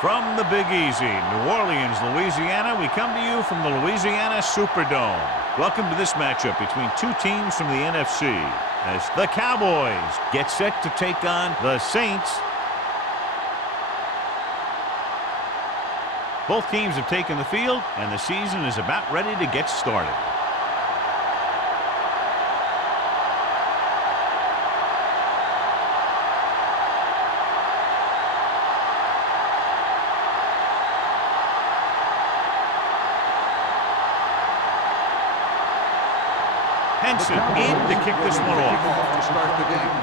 From the Big Easy, New Orleans, Louisiana, we come to you from the Louisiana Superdome. Welcome to this matchup between two teams from the NFC as the Cowboys get set to take on the Saints. Both teams have taken the field, and the season is about ready to get started. Henson in to kick this one off. To start the game.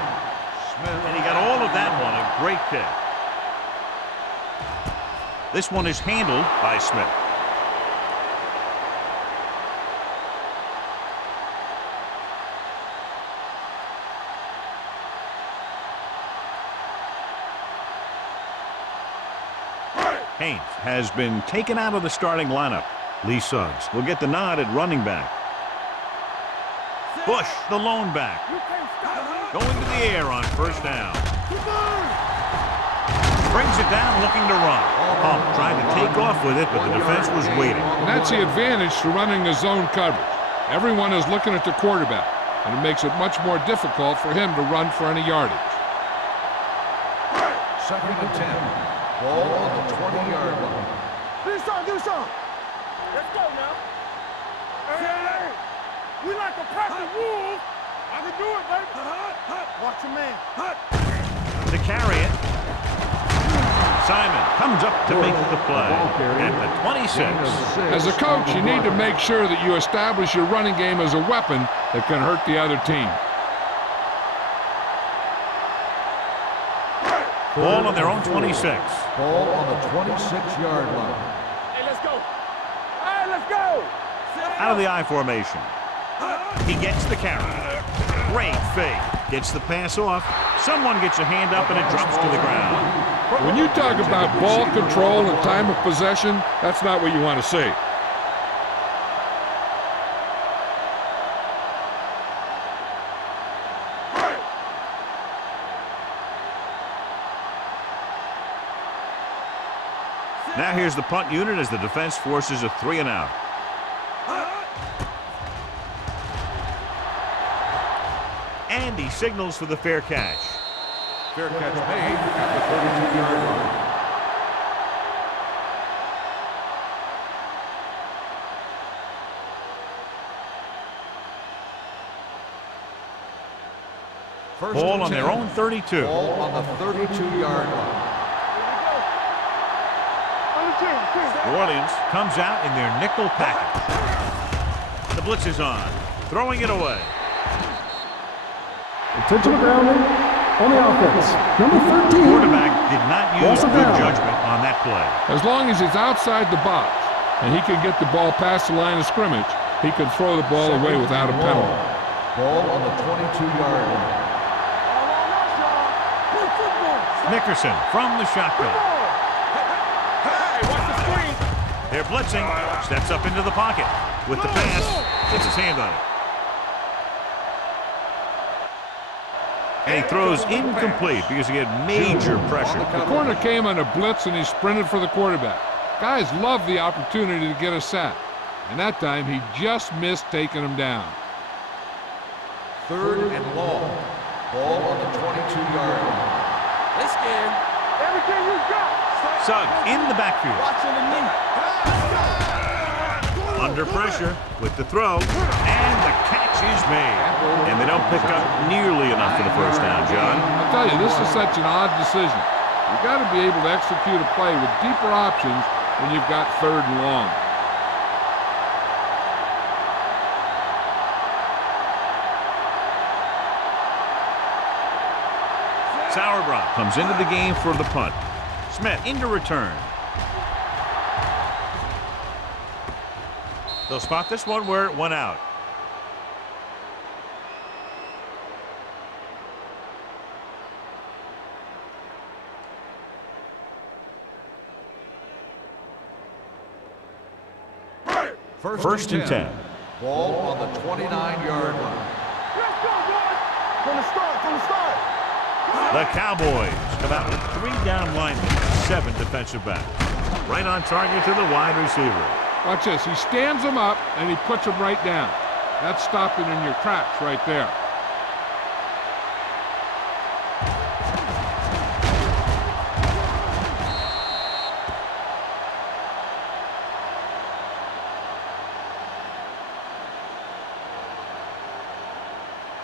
And he got all of that one. A great kick. This one is handled by Smith. Haynes has been taken out of the starting lineup. Lee Suggs will get the nod at running back. Bush, the lone back, going to the air on first down. Brings it down, looking to run. Pump trying to take off with it, but the defense was waiting. And that's the advantage to running a zone coverage. Everyone is looking at the quarterback, and it makes it much more difficult for him to run for any yardage. 2nd and 10. Ball on the 20-yard line. Do some. Let's go now. Hey. We like a pack of wolves. I can do it, baby. Watch your man. To carry it. Simon comes up to make the play at the 26. As a coach, you need to make sure that you establish your running game as a weapon that can hurt the other team. Ball on their own 26. Ball on the 26-yard line. Hey, let's go. Hey, let's go. Out of the I formation. He gets the carry. Great fake. Gets the pass off. Someone gets a hand up and it drops to the ground. When you talk about ball control and time of possession, that's not what you want to see. Now here's the punt unit as the defense forces a 3-and-out. And he signals for the fair catch. Fair catch made at the 32-yard line. Ball on their own 32. Ball on the 32-yard line. New Orleans comes out in their nickel package. The blitz is on. Throwing it away. Intentional grounding on the offense. Number 13. The quarterback did not use good judgment on that play. As long as he's outside the box and he can get the ball past the line of scrimmage, he can throw the ball away without a penalty. Ball on the 22-yard line. Nickerson from the shotgun. Hey, watch the screen. They're blitzing. Steps up into the pocket. With the pass, gets his hand on it. And he throws incomplete because he had major pressure. The corner came on a blitz and he sprinted for the quarterback. Guys love the opportunity to get a sack. And that time he just missed taking him down. 3rd and long. Ball on the 22-yard line. They scared. Everything you got. Suggs in the backfield. Watching the knee. Under pressure with the throw. And the catch is made. And they don't pick up nearly enough for the first down, John. I'll tell you, this is such an odd decision. You've got to be able to execute a play with deeper options when you've got 3rd and long. Sauerbrunn comes into the game for the punt. Smith into return. They'll spot this one where it went out. First and 10. Ball on the 29-yard line. Let's go, boys. From the start. The Cowboys come out with 3 down linemen. 7 defensive backs. Right on target to the wide receiver. Watch this. He stands him up, and he puts him right down. That's stopping in your tracks right there.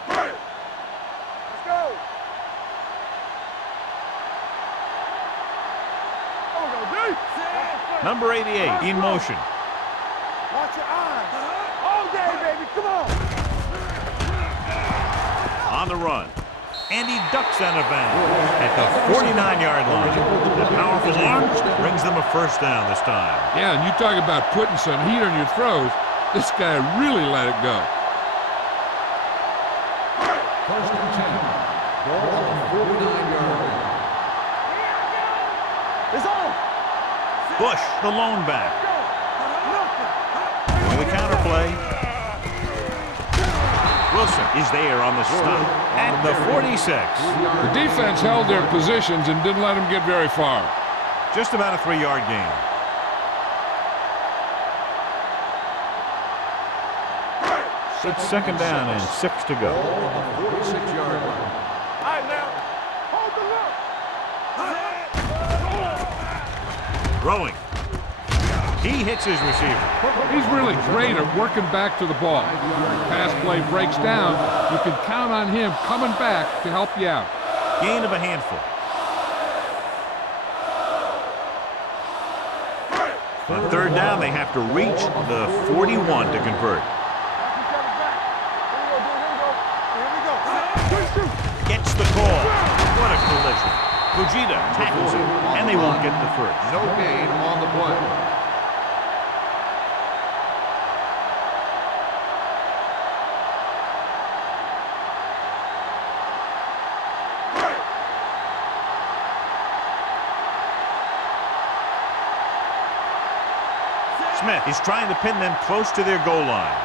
Let's go. Oh, no, D. Number 88 in motion. Watch your eyes. All day, baby. Come on. On the run. And he ducks out of bounds at the 49-yard line. The powerful arm brings them a first down this time. Yeah, and you talk about putting some heat on your throws. This guy really let it go. First and 10. Ball on the 49-yard line. It's on. Bush, the lone back. With the counter play. Wilson is there on the stop at the 46. The defense held their positions and didn't let him get very far. Just about a 3-yard gain. It's second down and 6 to go. Ball on the 46-yard line. All right, now. Hold the look. Throwing. He hits his receiver. He's really great at working back to the ball. When pass play breaks down, you can count on him coming back to help you out. Gain of a handful. On third down, they have to reach the 41 to convert. Gets the call. What a collision. Fujita tackles him, and they won't get the first. No gain on the play. Smith is trying to pin them close to their goal line.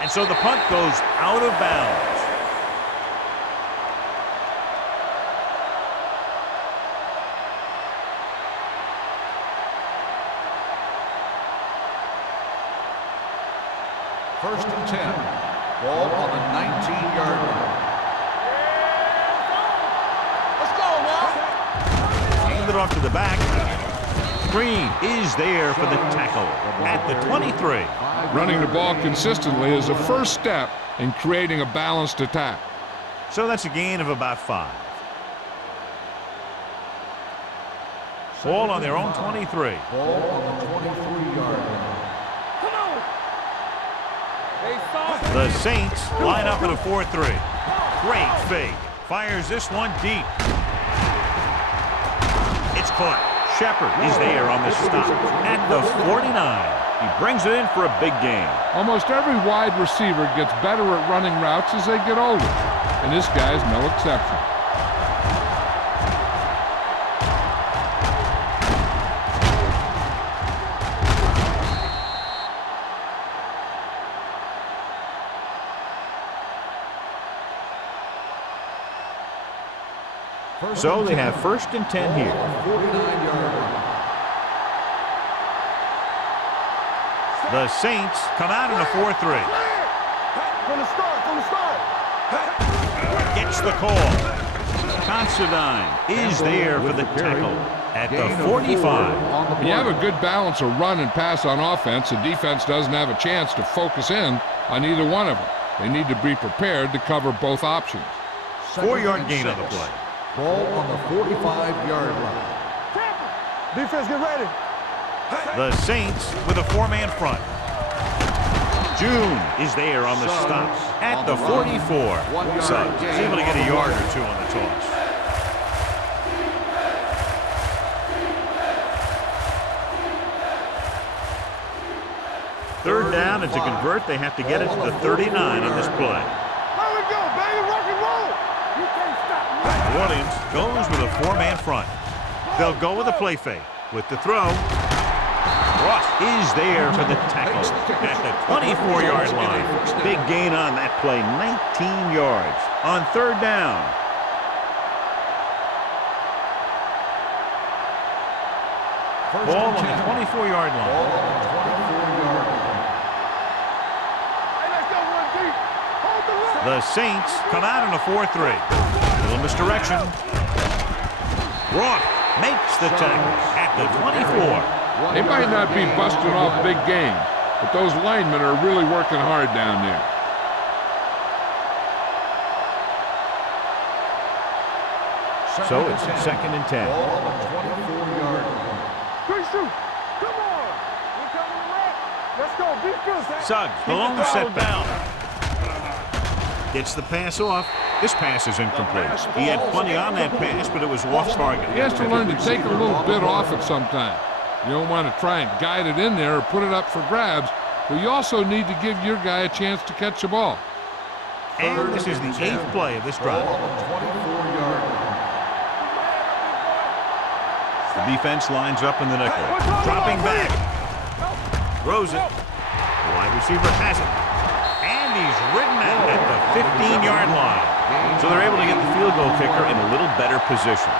And so the punt goes out of bounds. First and 10. Ball on the 19-yard line. Let's go, now. Hand it off to the back. Green is there for the tackle at the 23. Running the ball consistently is the first step in creating a balanced attack. So that's a gain of about 5. Ball on their own 23. Ball on the 23-yard line. The Saints line up in a 4-3. Great fake. Fires this one deep. It's caught. Shepard is there on the stop at the 49. He brings it in for a big gain. Almost every wide receiver gets better at running routes as they get older, and this guy's no exception. So they have first and 10 here. 49-yard line. The Saints come out in a 4-3. From the start. Gets the call. Considine is there for the tackle at the 45. When you have a good balance of run and pass on offense, the defense doesn't have a chance to focus in on either one of them. They need to be prepared to cover both options. 4-yard gain on the play. Ball on the 45-yard line. Defense, get ready. The Saints with a 4-man front. June is there on the stop at the 44. Suggs is able to get a yard or two on the toss. Third down, and to convert, they have to get it to the 39 on this play. There we go, baby. Rock and roll. You can't stop me. New Orleans goes with a 4-man front. They'll go with a play fake. With the throw, Ross is there for the tackle at the 24-yard line. Big gain on that play, 19 yards. On third down. Ball on the 24-yard line. Ball on the 24-yard line. Hey, let's go run deep. Hold the line. The Saints come out in a 4-3. Little misdirection. Rourke makes the tackle at the 24. They might not be busting off big games, but those linemen are really working hard down there. So it's 2nd and 10. Ball on the 24-yard line. Good shoot. Come on. We coming around. Let's go. Be good, Zach. Suggs, the lone setback. Gets the pass off. This pass is incomplete. He had plenty on that pass, but it was off target. He has to learn to take a little bit off it sometime. You don't want to try and guide it in there or put it up for grabs, but you also need to give your guy a chance to catch the ball. And this is the 8th play of this drive. Ball on the 24-yard line. The defense lines up in the nickel. Dropping back. Throws it. The wide receiver has it. And he's ridden out at the 15-yard line. So they're able to get the field goal kicker in a little better position.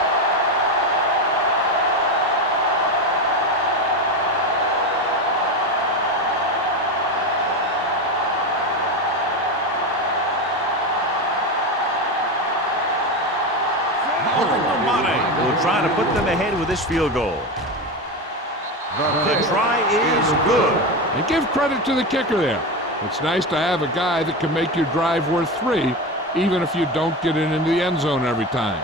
Will try to put them ahead with this field goal. The try is good. And give credit to the kicker there. It's nice to have a guy that can make your drive worth 3, even if you don't get it into the end zone every time.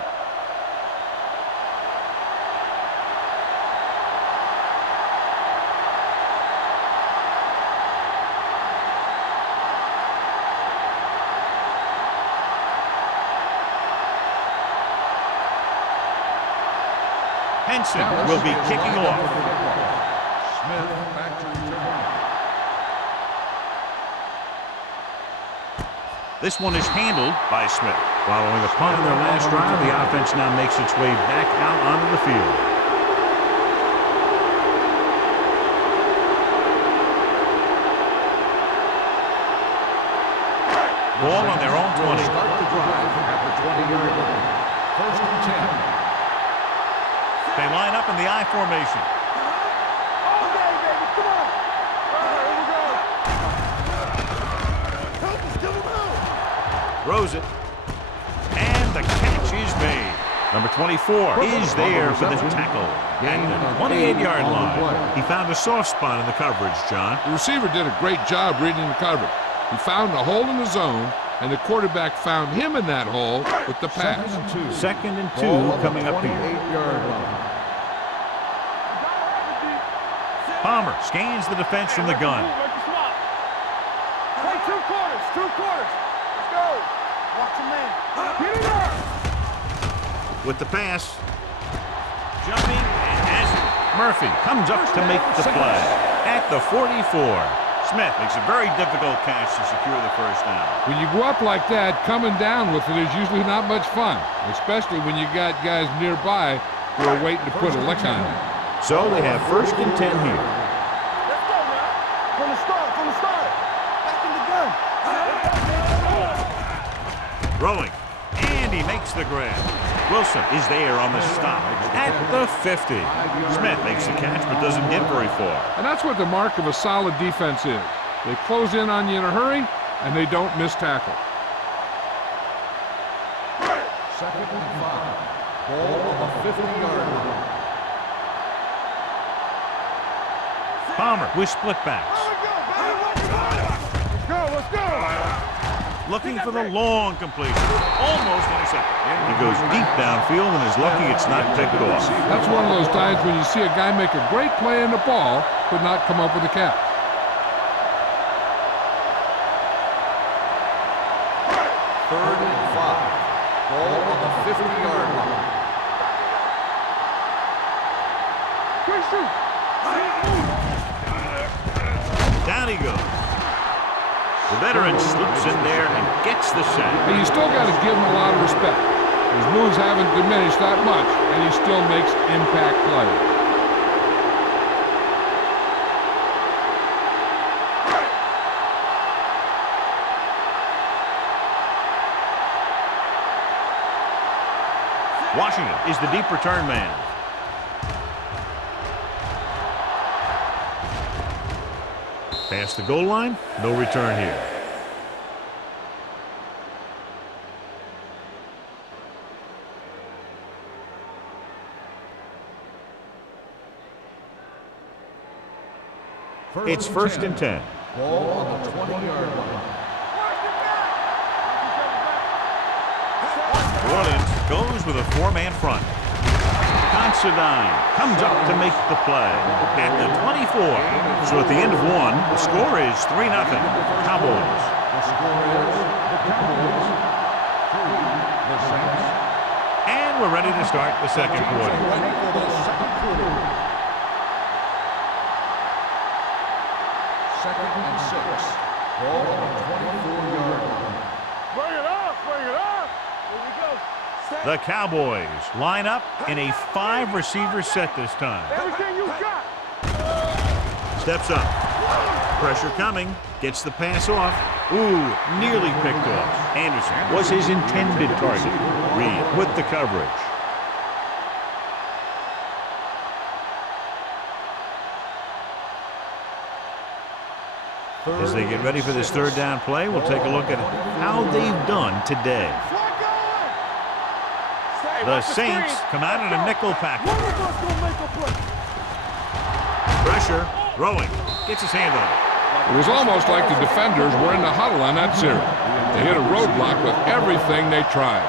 Henson will be kicking off. Smith back to return. This one is handled by Smith. Following a punt on their last drive, the offense now makes its way back out onto the field. Ball on their own 20. Start the drive at the 20-yard line. 1st and 10. They line up in the I formation. Okay, baby. Come on. All right, here we go. Help us, give him out. Throws it. And the catch is made. Number 24 is there for the tackle at the 28-yard line. He found a soft spot in the coverage, John. The receiver did a great job reading the coverage. He found a hole in the zone, and the quarterback found him in that hole with the pass. 2nd and 2 coming up here. 28-yard line. Palmer scans the defense from the gun. Play 2 quarters. 2 quarters. Let's go. Watch him, man. Get it up. With the pass. Jumping and has it. Murphy comes up to make the play at the 44. Smith makes a very difficult catch to secure the 1st down. When you go up like that, coming down with it is usually not much fun, especially when you got guys nearby who are waiting to put a lick on you. So they have 1st and 10 here. Let's go now. From the start. Back in the gun. Throwing. And he makes the grab. Wilson is there on the stop at the 50. Smith makes the catch but doesn't get very far. And that's what the mark of a solid defense is. They close in on you in a hurry, and they don't miss tackle. 2nd and 5. Ball on the 50-yard line. Palmer with split backs. Let's go. Looking for the long completion. Almost intercepted. He goes deep downfield and is lucky it's not picked off. That's one of those times when you see a guy make a great play in the ball, but not come up with a catch. 3rd and 5. Ball on the 50-yard line. Good shoot. Down he goes. The veteran slips in there and gets the sack. And you still got to give him a lot of respect. His moves haven't diminished that much, and he still makes impact plays. Washington is the deep return man. Past the goal line, no return here. It's first and 10. Ball on the 20-yard line. New Orleans goes with a four-man front. Considine comes up to make the play at the 24. So at the end of one, the score is 3-0. Cowboys. The score is the Cowboys 3, the Saints. And we're ready to start the second quarter. Ready for the second quarter. Second and 6. Ball on the 24-yard line. Bring it up, bring it up. Here we go. The Cowboys line up in a 5-receiver set this time. Everything you got. Steps up. Pressure coming. Gets the pass off. Ooh, nearly picked off. Anderson was his intended target. Reed with the coverage. As they get ready for this third down play, we'll take a look at how they've done today. The Saints come out in a nickel package. One of us gonna make a play. Pressure, throwing, gets his hand on it. It was almost like the defenders were in the huddle on that series. They hit a roadblock with everything they tried.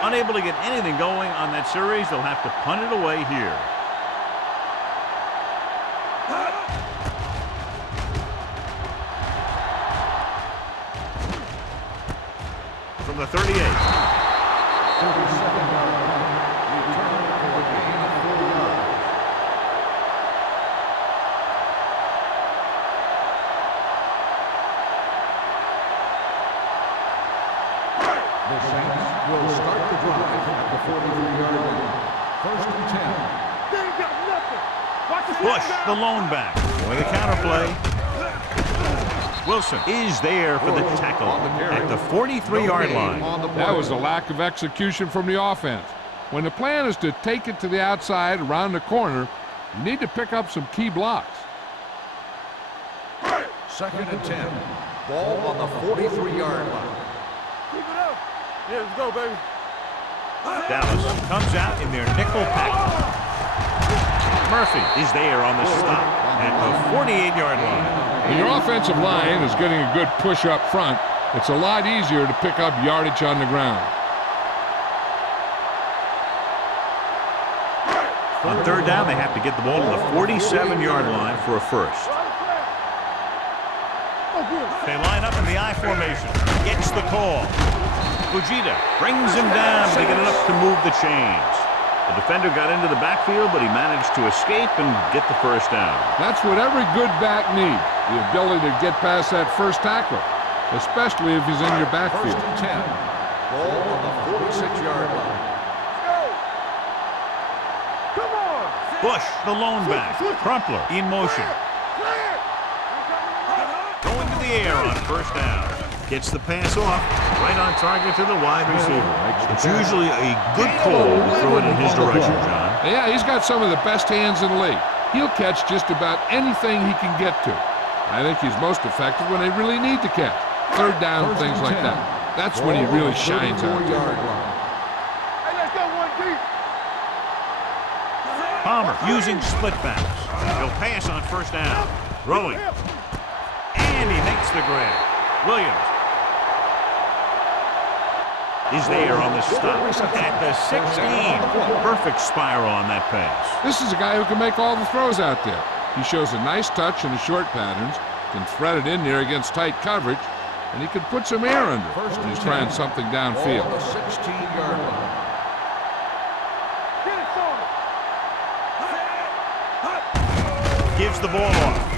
Unable to get anything going on that series, they'll have to punt it away here. From the 38. 37-yard line. Return for a gain of 4 yards. The Saints will start the drive at the 43-yard line. First and 10. They ain't got nothing. Watch the Bush, snap the down. lone back. For the counterplay. Wilson is there for the tackle at the 43-yard line. That was a lack of execution from the offense. When the plan is to take it to the outside around the corner, you need to pick up some key blocks. Second and 10. Ball on the 43-yard line. Keep it up. Yeah, let's go, baby. Dallas comes out in their nickel pack. Murphy is there on the stop at the 48-yard line. When your offensive line is getting a good push up front, it's a lot easier to pick up yardage on the ground. On third down, they have to get the ball to the 47-yard line for a first. Oh, good. They line up in the I formation. Gets the call. Fujita brings him down. They get enough to move the chains. The defender got into the backfield, but he managed to escape and get the first down. That's what every good back needs, the ability to get past that first tackle, especially if he's in your backfield. First and 10. Ball on the 46-yard line. Come on. Bush, the lone back. Crumpler in motion. Clear. Going to the air on first down. Gets the pass off. Right on target to the wide receiver. It's usually a good call to throw it in his direction, John. Yeah, he's got some of the best hands in the league. He'll catch just about anything he can get to. I think he's most effective when they really need to catch. Third down, First things and like 10. that. That's when he really shines out there. 34-yard line. Hey, let's go one deep. Palmer using split backs. He'll pass on first down. Throwing. And he makes the grab. Williams is there on the stop at the 16. Perfect spiral on that pass. This is a guy who can make all the throws out there. He shows a nice touch in the short patterns, can thread it in there against tight coverage, and he can put some air under it First when and he's 10. trying something Ball downfield. on the 16-yard line. Get it, son. Gives the ball off.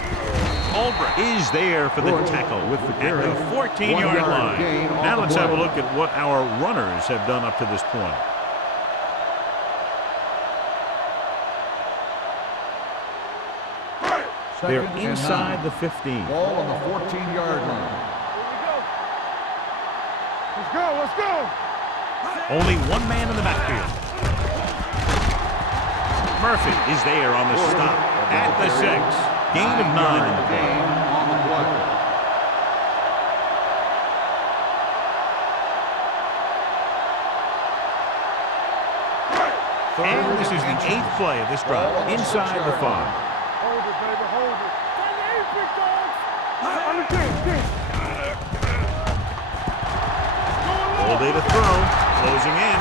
Ulbrich is there for the tackle at the 14-yard line. Now let's have a look at what our runners have done up to this point. They're Second and inside 9. the 15. Ball on the 14-yard line. Let's go, let's go. Only one man in the backfield. Murphy is there on the stop at the 6. Gain of 9 in the play. Gain on the play. And this is the 8th play of this drive. Inside the 5. Hold it, baby, hold it. Take the 8, big dogs. On the 10. All day to throw. Closing in.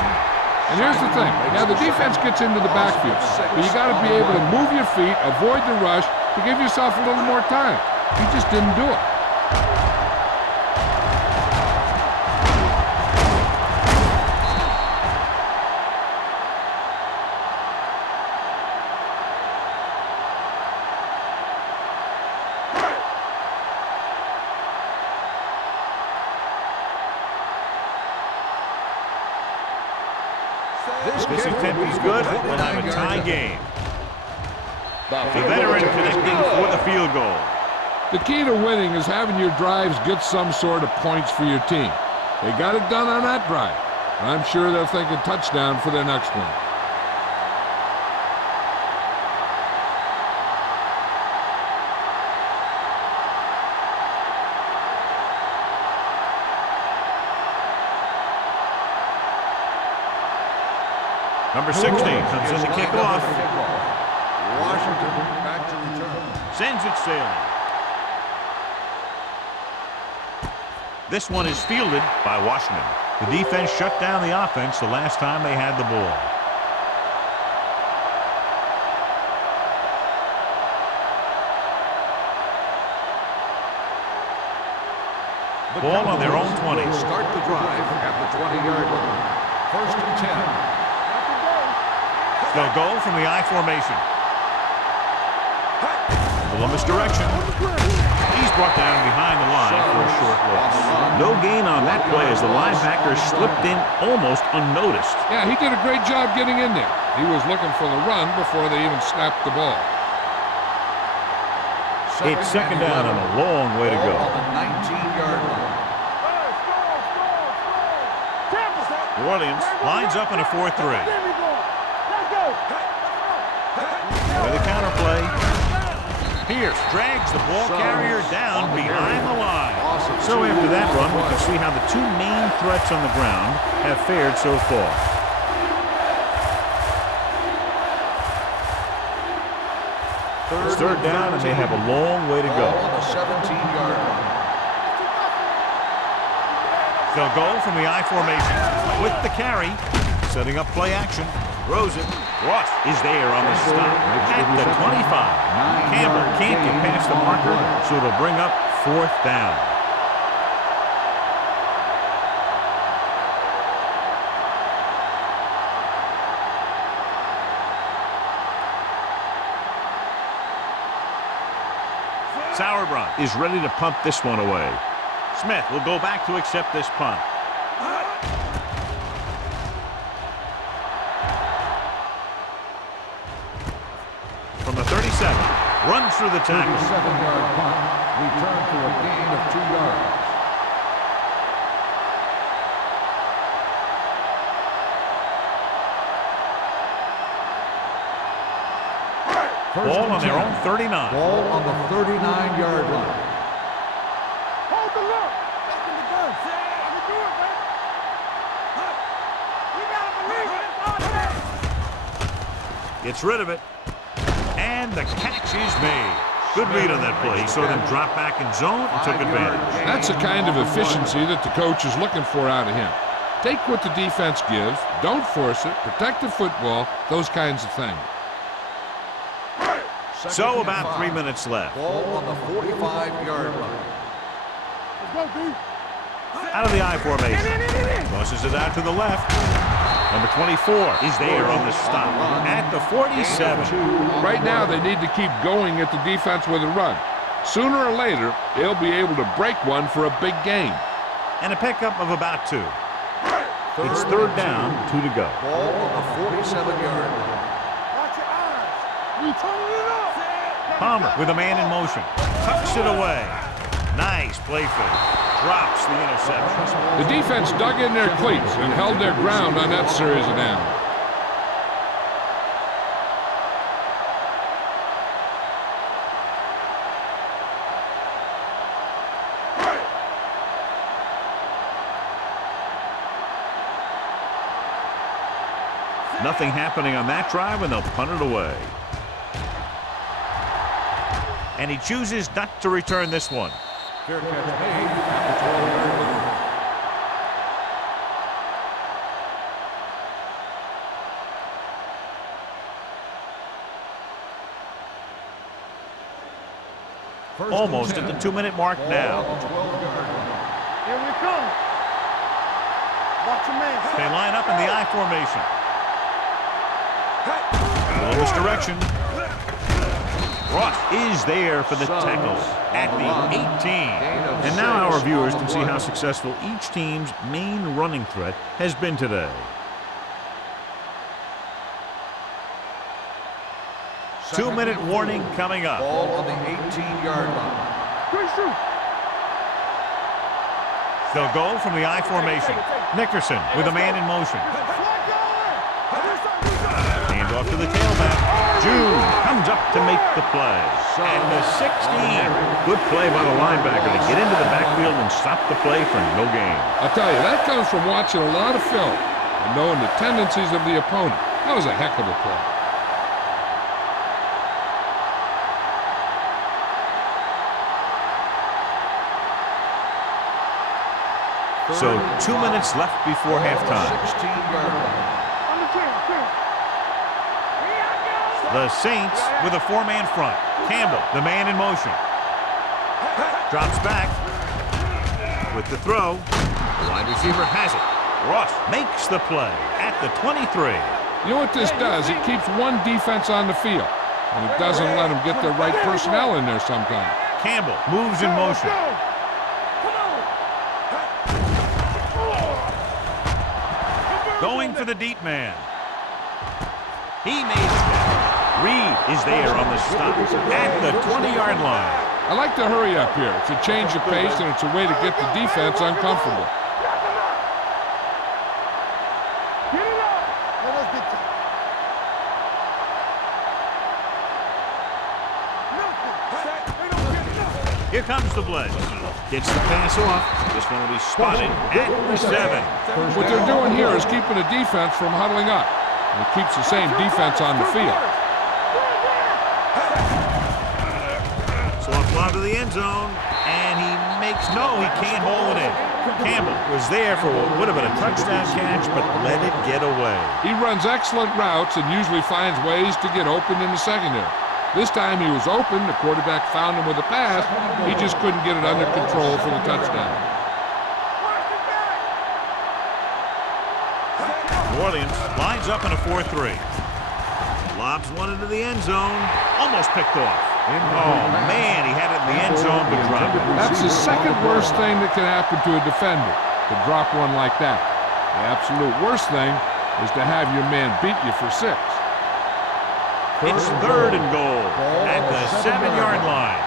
And here's the thing. Now, the defense gets into the backfield, but you got to be able to move your feet, avoid the rush, to give yourself a little more time. He just didn't do it. This attempt is good. We'll have a tie game. The veteran connecting for the field goal. The key to winning is having your drives get some sort of points for your team. They got it done on that drive. I'm sure they're thinking touchdown for their next one. Number 16 comes in to kick off. Washington back to return. Sends it sailing. This one is fielded by Washington. The defense shut down the offense the last time they had the ball. Ball on their own 20. Start the drive at the 20-yard line. First and 10. They'll go from the I formation. A little misdirection. He's brought down behind the line for a short loss. No gain on that play as the linebacker slipped in almost unnoticed. Yeah, he did a great job getting in there. He was looking for the run before they even snapped the ball. It's second down and a long way to go. On the 19-yard line. New Orleans lines up in a 4-3. With a counterplay. Pierce drags the ball carrier down behind the line. So after that run, we can see how the two main threats on the ground have fared so far. It's third down, and they have a long way to go. On the 17-yard line. They'll go from the I formation with the carry, setting up play action. Throws it. Ross is there on the stop at the 25. Campbell can't get past the marker, so it'll bring up fourth down. Sauerbrunn is ready to punt this one away. Smith will go back to accept this punt. From the 37, runs through the tackle. 37-yard punt, return for a gain of 2 yards. Ball on their own 39. Ball on the 39-yard line. Hold the look. Back in the gun. I can do it, man. We gotta believe it. Gets rid of it. And the catch is made. Good read on that play. He saw them drop back in zone and took advantage. That's the kind of efficiency that the coach is looking for out of him. Take what the defense gives, don't force it, protect the football, those kinds of things. So about 3 minutes left. Ball on the 45-yard line. Let's go, D. Out of the I formation. Tosses it out to the left. Number 24 is there on the stop at the 47. Right now, they need to keep going at the defense with a run. Sooner or later, they'll be able to break one for a big gain. And a pickup of about 2. It's third down, 2 to go. Ball on the 47-yard line. Watch your eyes. We turning it up. Palmer with a man in motion. Tucks it away. Nice play fake. Drops the interception. The defense dug in their cleats and held their ground on that series of downs. Nothing happening on that drive, and they'll punt it away. And he chooses not to return this one. Fair catch made at the 12-yard line. Almost at the 2-minute mark now. Here we come. Watch your man. They line up in the I formation. A little misdirection. Ross is there for the tackle at the 18. And now our viewers can see how successful each team's main running threat has been today. Two-minute warning coming up. Ball on the 18-yard line. They'll go from the I formation. Nickerson with a man in motion. Hand off to the tailback. June comes up to make the play. And the 16. Good play by the linebacker to get into the backfield and stop the play for no gain. I'll tell you, that comes from watching a lot of film and knowing the tendencies of the opponent. That was a heck of a play. So 2 minutes left before halftime. 16-yard line. The Saints with a four-man front. Campbell, the man in motion. Drops back with the throw. The wide receiver has it. Ross makes the play at the 23. You know what this does? It keeps one defense on the field, and it doesn't let them get the right personnel in there sometimes. Campbell moves in motion. Going for the deep man. He made it. Reed is there on the stop at the 20-yard line. I like to hurry up here. It's a change of pace, and it's a way to get the defense uncomfortable. Get it up. Let us get to Here comes the blitz. Gets the pass off. This one will be spotted at the 7. What they're doing here is keeping the defense from huddling up. And it keeps the same defense on the field. So up to the end zone, and he makes, no, he can't hold it in. Campbell was there for what would have been a touchdown catch, but let it get away. He runs excellent routes and usually finds ways to get open in the secondary. This time he was open, the quarterback found him with a pass, he just couldn't get it under control for the touchdown. New Orleans lines up in a 4-3. Lobs one into the end zone, almost picked off. Oh man, he had it in the end zone, but dropped it. That's the second worst thing that can happen to a defender, to drop one like that. The absolute worst thing is to have your man beat you for 6. It's 3rd and goal at the 7-yard line.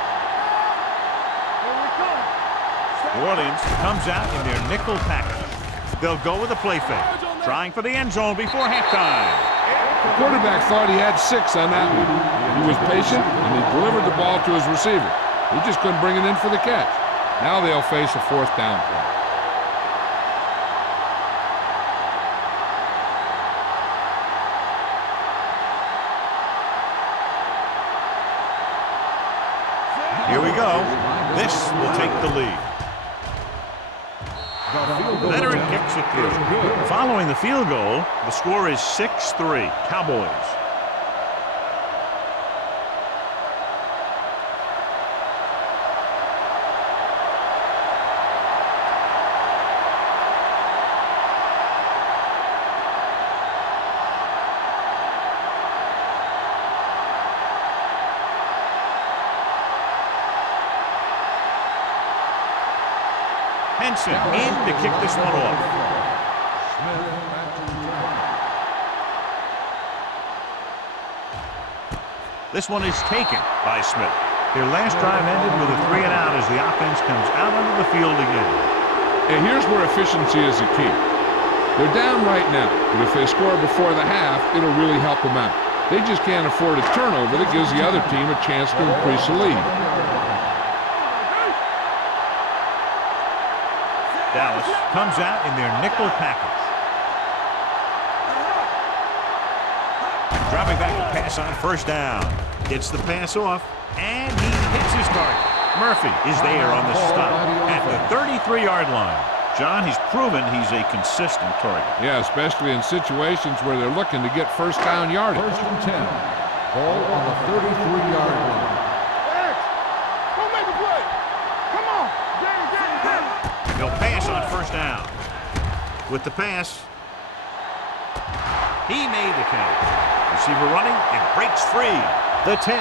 New Orleans comes out in their nickel package. They'll go with a play fake, trying for the end zone before halftime. The quarterback thought he had 6 on that one. He was patient, and he delivered the ball to his receiver. He just couldn't bring it in for the catch. Now they'll face a 4th down play. Here we go. This will take the lead. Veteran kicks it through. Following the field goal, the score is 6-3, Cowboys. Henson in to kick this one off. This one is taken by Smith. Their last drive ended with a 3-and-out as the offense comes out onto the field again. And here's where efficiency is the key. They're down right now, but if they score before the half, it'll really help them out. They just can't afford a turnover that gives the other team a chance to increase the lead. Dallas comes out in their nickel package. Dropping back to pass on first down. Gets the pass off, and he hits his target. Murphy is there on the stop at the 33-yard line. John, he's proven he's a consistent target. Yeah, especially in situations where they're looking to get first down yardage. First and 10. Ball on the 33-yard line. X, go make a play. Come on. Get. He'll pass on first down. With the pass, he made the catch. Receiver running and breaks free. The 10.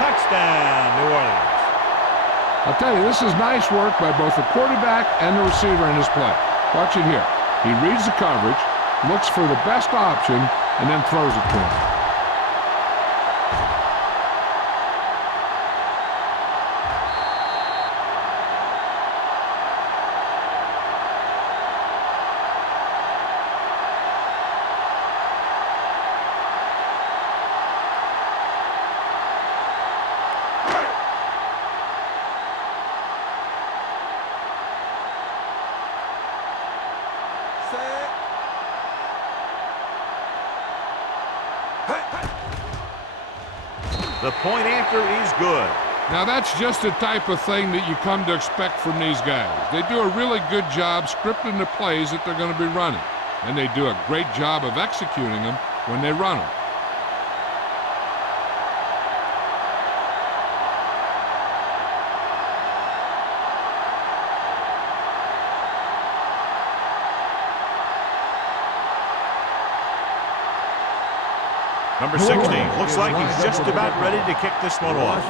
Touchdown, New Orleans. I'll tell you, this is nice work by both the quarterback and the receiver in his play. Watch it here. He reads the coverage, looks for the best option, and then throws it to him. The point after is good. Now that's just the type of thing that you come to expect from these guys. They do a really good job scripting the plays that they're going to be running. And they do a great job of executing them when they run them. Number 16 looks like he's just about ready to kick this one off.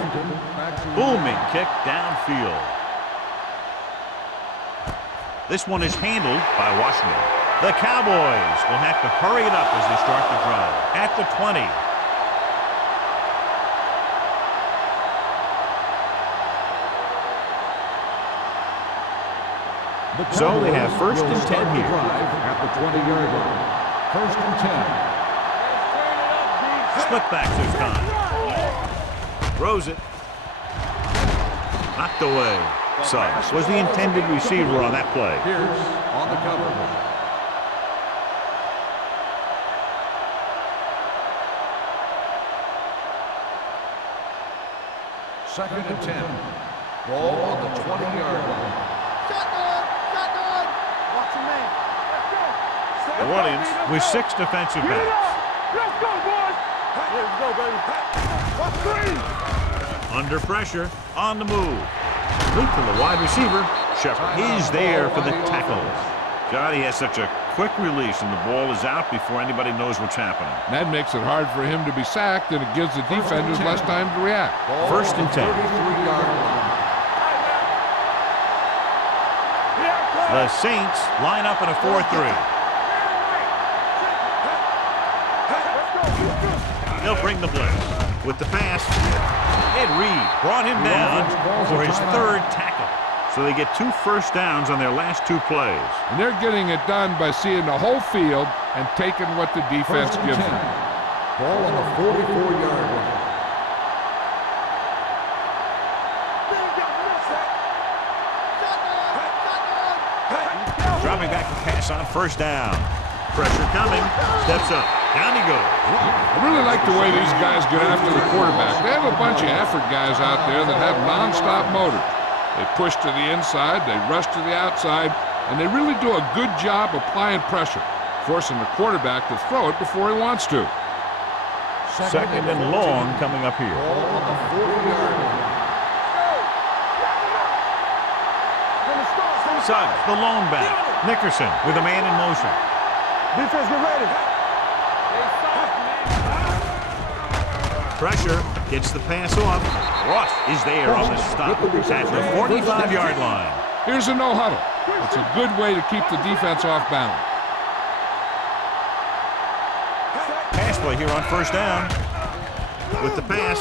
Booming kick downfield. This one is handled by Washington. The Cowboys will have to hurry it up as they start the drive. At the 20. So they have first and 10 here. At the 20-yard line. First and 10. Split back this time. Throws it. Knocked away. Suggs was the intended receiver on that play. Pierce on the cover. Second and 10. Ball on the 20-yard line. Shotgun. Watch your man. Let's go. New Orleans with 6 defensive Get it backs. up. Let's go, boys. Let's go, baby. Watch three. Under pressure, on the move. Complete to the wide receiver. Shepard is there for the tackle. Johnny has such a quick release and the ball is out before anybody knows what's happening. That makes it hard for him to be sacked, and it gives the defenders less time to react. First and 10. 33-yard line. The Saints line up in a 4-3. They'll bring the blitz. With the pass, Ed Reed brought him down for his 3rd tackle. So they get 2 first downs on their last 2 plays. And they're getting it done by seeing the whole field and taking what the defense gives them. Ball on the 44-yard line. Dropping back to pass on first down. Pressure coming. Steps up. Down he goes. I really like the way these guys get after the quarterback. They have a bunch of effort guys out there that have nonstop motors. They push to the inside, they rush to the outside, and they really do a good job applying pressure, forcing the quarterback to throw it before he wants to. Second and long coming up here. Ball on the 40-yard line. Suggs, the lone back. Nickerson with a man in motion. Defense, get ready. Pressure, gets the pass off. Ross is there on the stop at the 45-yard line. Here's a no-huddle. It's a good way to keep the defense off balance. Pass play here on first down. with the pass.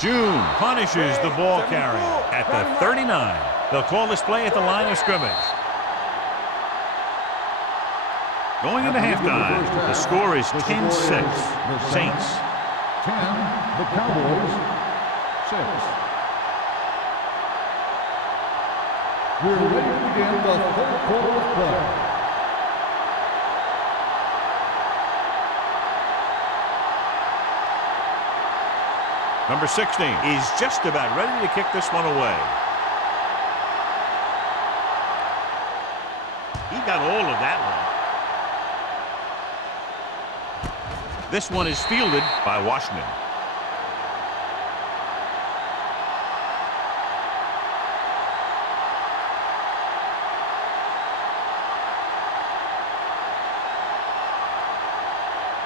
June punishes the ball carrier at the 39. They'll call this play at the line of scrimmage. Going into halftime, the score is 10-6. Saints. 10, the Cowboys, 6. We're ready to begin the third quarter of play. Number 16 is just about ready to kick this one away. He got all of that one. This one is fielded by Washington.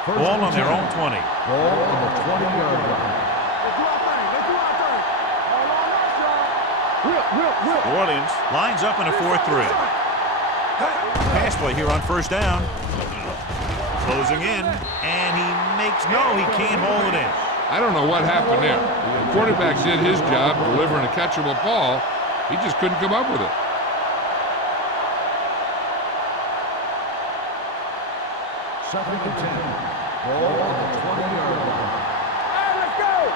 Ball on their own 20. Ball on the 20-yard line. New Orleans lines up in a 4-3. Pass play here on first down. Closing in, and he makes no, he can't hold it in. I don't know what happened there. The quarterback did his job delivering a catchable ball. He just couldn't come up with it. Second and 10. Ball on the 20-yard line. Hey, let's go!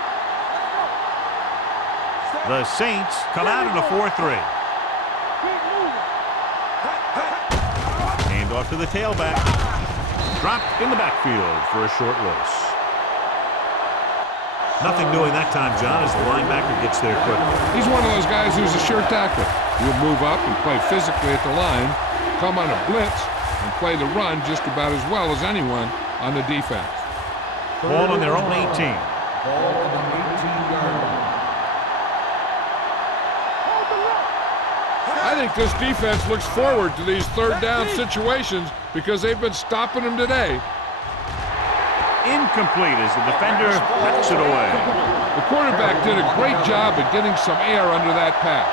The Saints come out in a 4-3. Keep moving. Hand off to the tailback. Dropped in the backfield for a short loss. Nothing doing that time, John, as the linebacker gets there quick. He's one of those guys who's a sure tackler. He'll move up and play physically at the line, come on a blitz, and play the run just about as well as anyone on the defense. Ball on their own 18. Ball on the 18-yard line. I think this defense looks forward to these third down situations because they've been stopping them today. Incomplete as the defender backs it away. The quarterback did a great job of getting some air under that pass,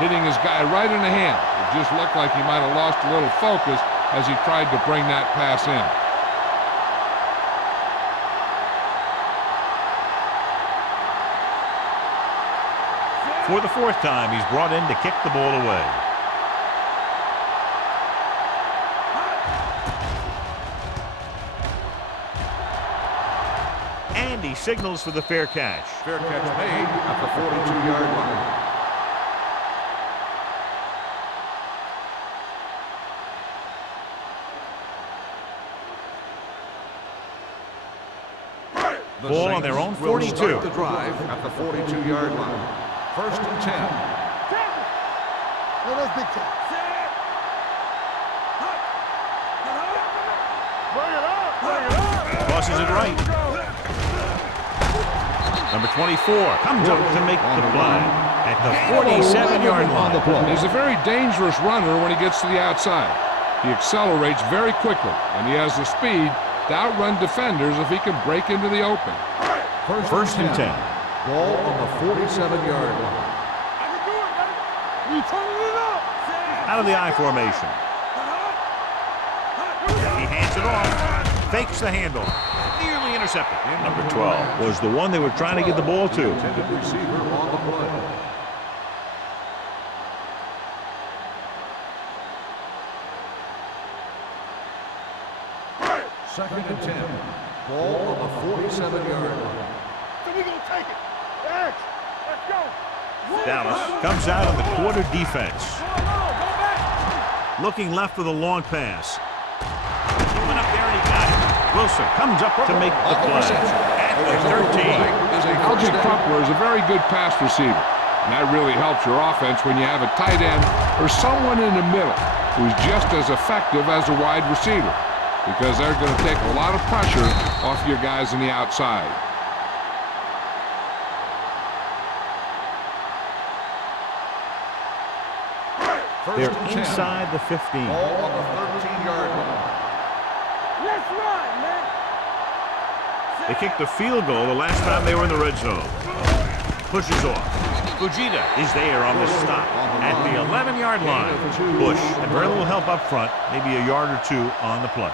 hitting his guy right in the hand. It just looked like he might have lost a little focus as he tried to bring that pass in. For the fourth time, he's brought in to kick the ball away. And he signals for the fair catch. Fair catch made at the 42-yard line. The Ball on Saints their own will 42. start the drive at the 42-yard line. First and 10. No, that's big time. Bring it up, bring it up. Tosses it right. Number 24 comes up to make the play at the 47-yard line. He's a very dangerous runner when he gets to the outside. He accelerates very quickly, and he has the speed to outrun defenders if he can break into the open. First and 10. Ball on the 47-yard line. I can do it, baby. We turning it up. Out of the I formation. He hands it off. Fakes the handoff. Nearly intercepted. Number 12 was the one they were trying to get the ball to. Intended receiver on the play. Second and 10. Ball on the 47-yard line. So we gonna take it. X. Let's go. Dallas comes out on the quarter defense. Go back. Looking left for the long pass. He went up there and he got it. Wilson comes up to make the play at the 13. Algie Crumpler is a very good pass receiver, and that really helps your offense when you have a tight end or someone in the middle who's just as effective as a wide receiver, because they're going to take a lot of pressure off your guys on the outside. They're inside the 15. Ball on the 13-yard line. Let's run, man. They kicked a field goal the last time they were in the red zone. Pushes off. Fujita is there on the stop at the 11-yard line. Bush had very little help up front, maybe a yard or two on the play.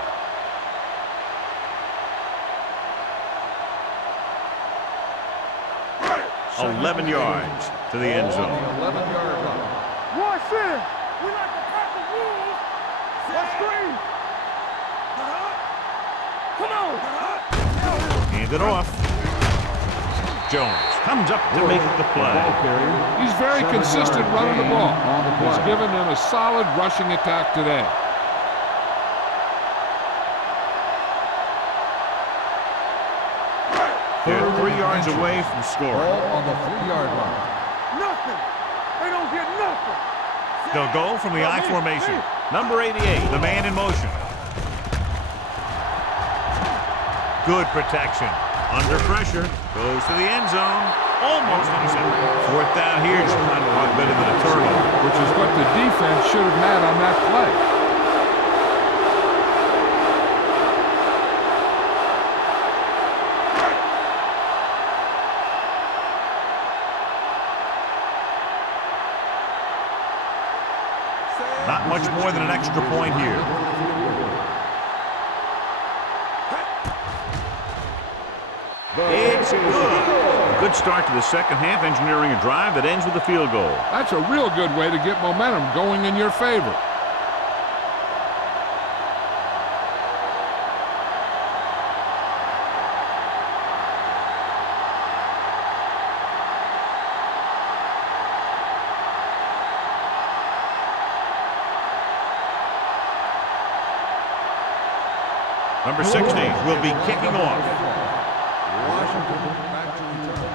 11 yards to the end zone. 11-yard line. Rush in. We like to pack the wolves. Let's screen. Come on. Hand it off. Jones comes up to make the play. He's very consistent running the ball. He's given them a solid rushing attack today. They're 3 yards away from scoring. Ball on the 3-yard line. Nothing. They don't get nothing. They'll go from the I formation. Number 88, the man in motion. Good protection. Under pressure. Goes to the end zone. Almost intercepted. 4th down here. Just not a lot better than a turnover. Which is what the defense should have had on that play. Not much more than an extra point here. It's good. A good start to the second half, engineering a drive that ends with a field goal. That's a real good way to get momentum going in your favor. Number 60 will be kicking off. Washington back to return.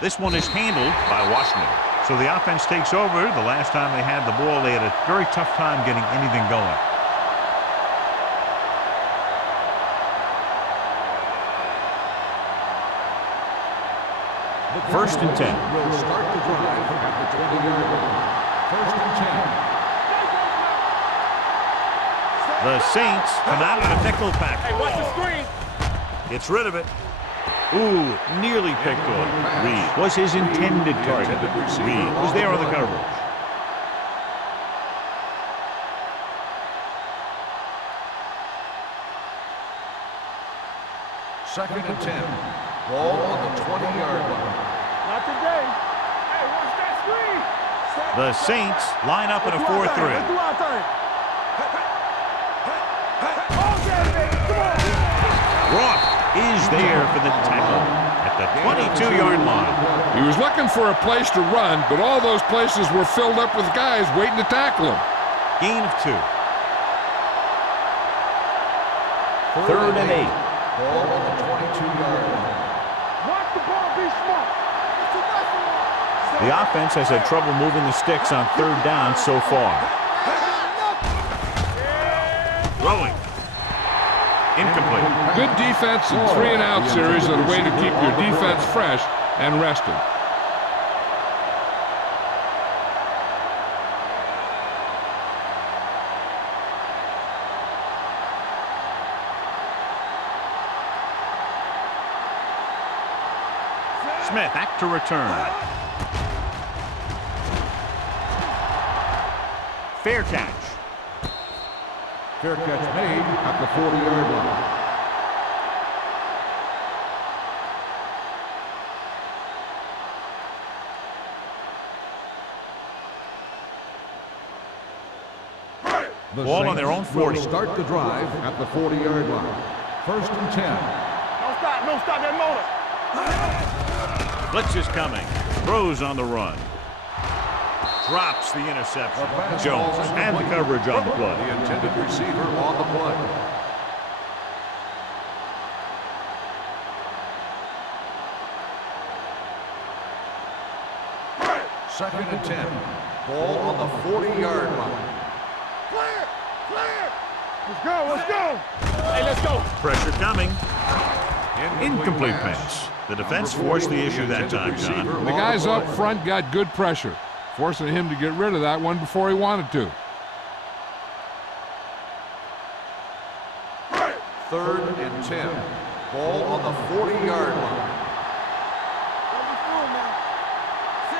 This one is handled by Washington. So the offense takes over. The last time they had the ball, they had a very tough time getting anything going. First and 10. Will start the drive at the 20-yard line. First and 10. The Saints come out in a nickel pack. Hey, watch the screen. Gets rid of it. Ooh, nearly picked off. Reed was his intended target. Reed was there on the coverage. Second and 10. Ball on the 20-yard line. Not today. Hey, watch that screen. The Saints line up in a 4-3. Let's do our thing. Roth is there for the tackle at the 22-yard line. He was looking for a place to run, but all those places were filled up with guys waiting to tackle him. Gain of 2. 3rd and 8. Ball on the 22-yard line. Watch the ball, be smart. The offense has had trouble moving the sticks on 3rd down so far. Throwing. Incomplete. Good defense and 3-and-out series are the way to keep your defense fresh and rested. Smith back to return. Fair catch. Fair catch made at the 40-yard line. The Ball on their own 40. will start the drive at the 40-yard line. First and 10. Don't stop that motor. Blitz is coming. Throws on the run. Drops the interception. Jones had the coverage on the play. The intended receiver on the play. Second and 10. Ball on the 40-yard line. Clear. Let's go. Hey, let's go. Pressure coming. Incomplete pass. The defense forced the issue that time, John. The guys up front got good pressure, forcing him to get rid of that one before he wanted to. Third and 10. Ball on the 40-yard line.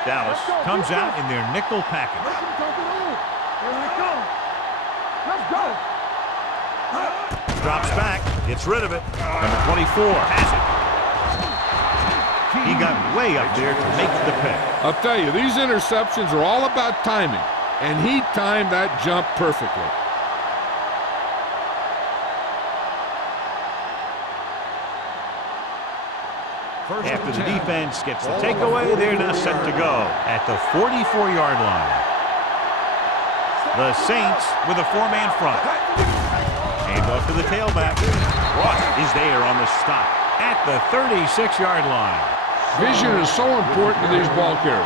Dallas comes out in their nickel package. Here we go. Let's go. Drops back. Gets rid of it. Number 24 has it. He got way up there to make the pick. I'll tell you, these interceptions are all about timing, and he timed that jump perfectly. After the defense gets the takeaway, they're now set to go at the 44-yard line. The Saints with a four-man front. Hand off to the tailback. Ross is there on the stop at the 36-yard line. Vision is so important to these ball carriers.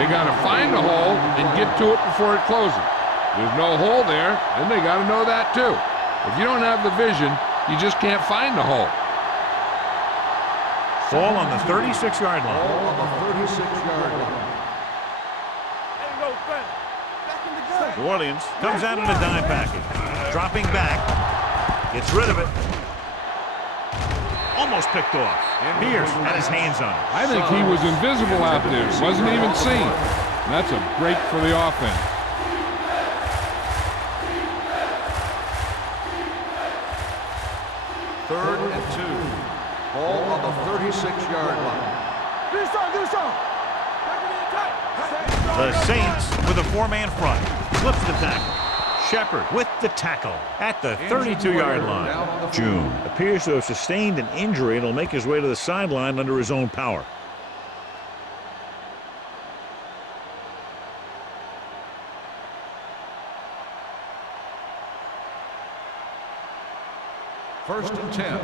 They got to find the hole and get to it before it closes. There's no hole there, and they got to know that too. If you don't have the vision, you just can't find the hole. Ball on the 36-yard line. Ball on the 36-yard line. New Orleans comes out in a dime package. Dropping back. Gets rid of it. Almost picked off. Pierce had his hands on it. I think he was invisible out there. Wasn't even seen. And that's a break for the offense. Third and 2. Ball on the 36-yard line. The Saints with a four-man front. Flips the tackle. Shepard with the tackle at the 32-yard line. June appears to have sustained an injury and will make his way to the sideline under his own power. First and 10.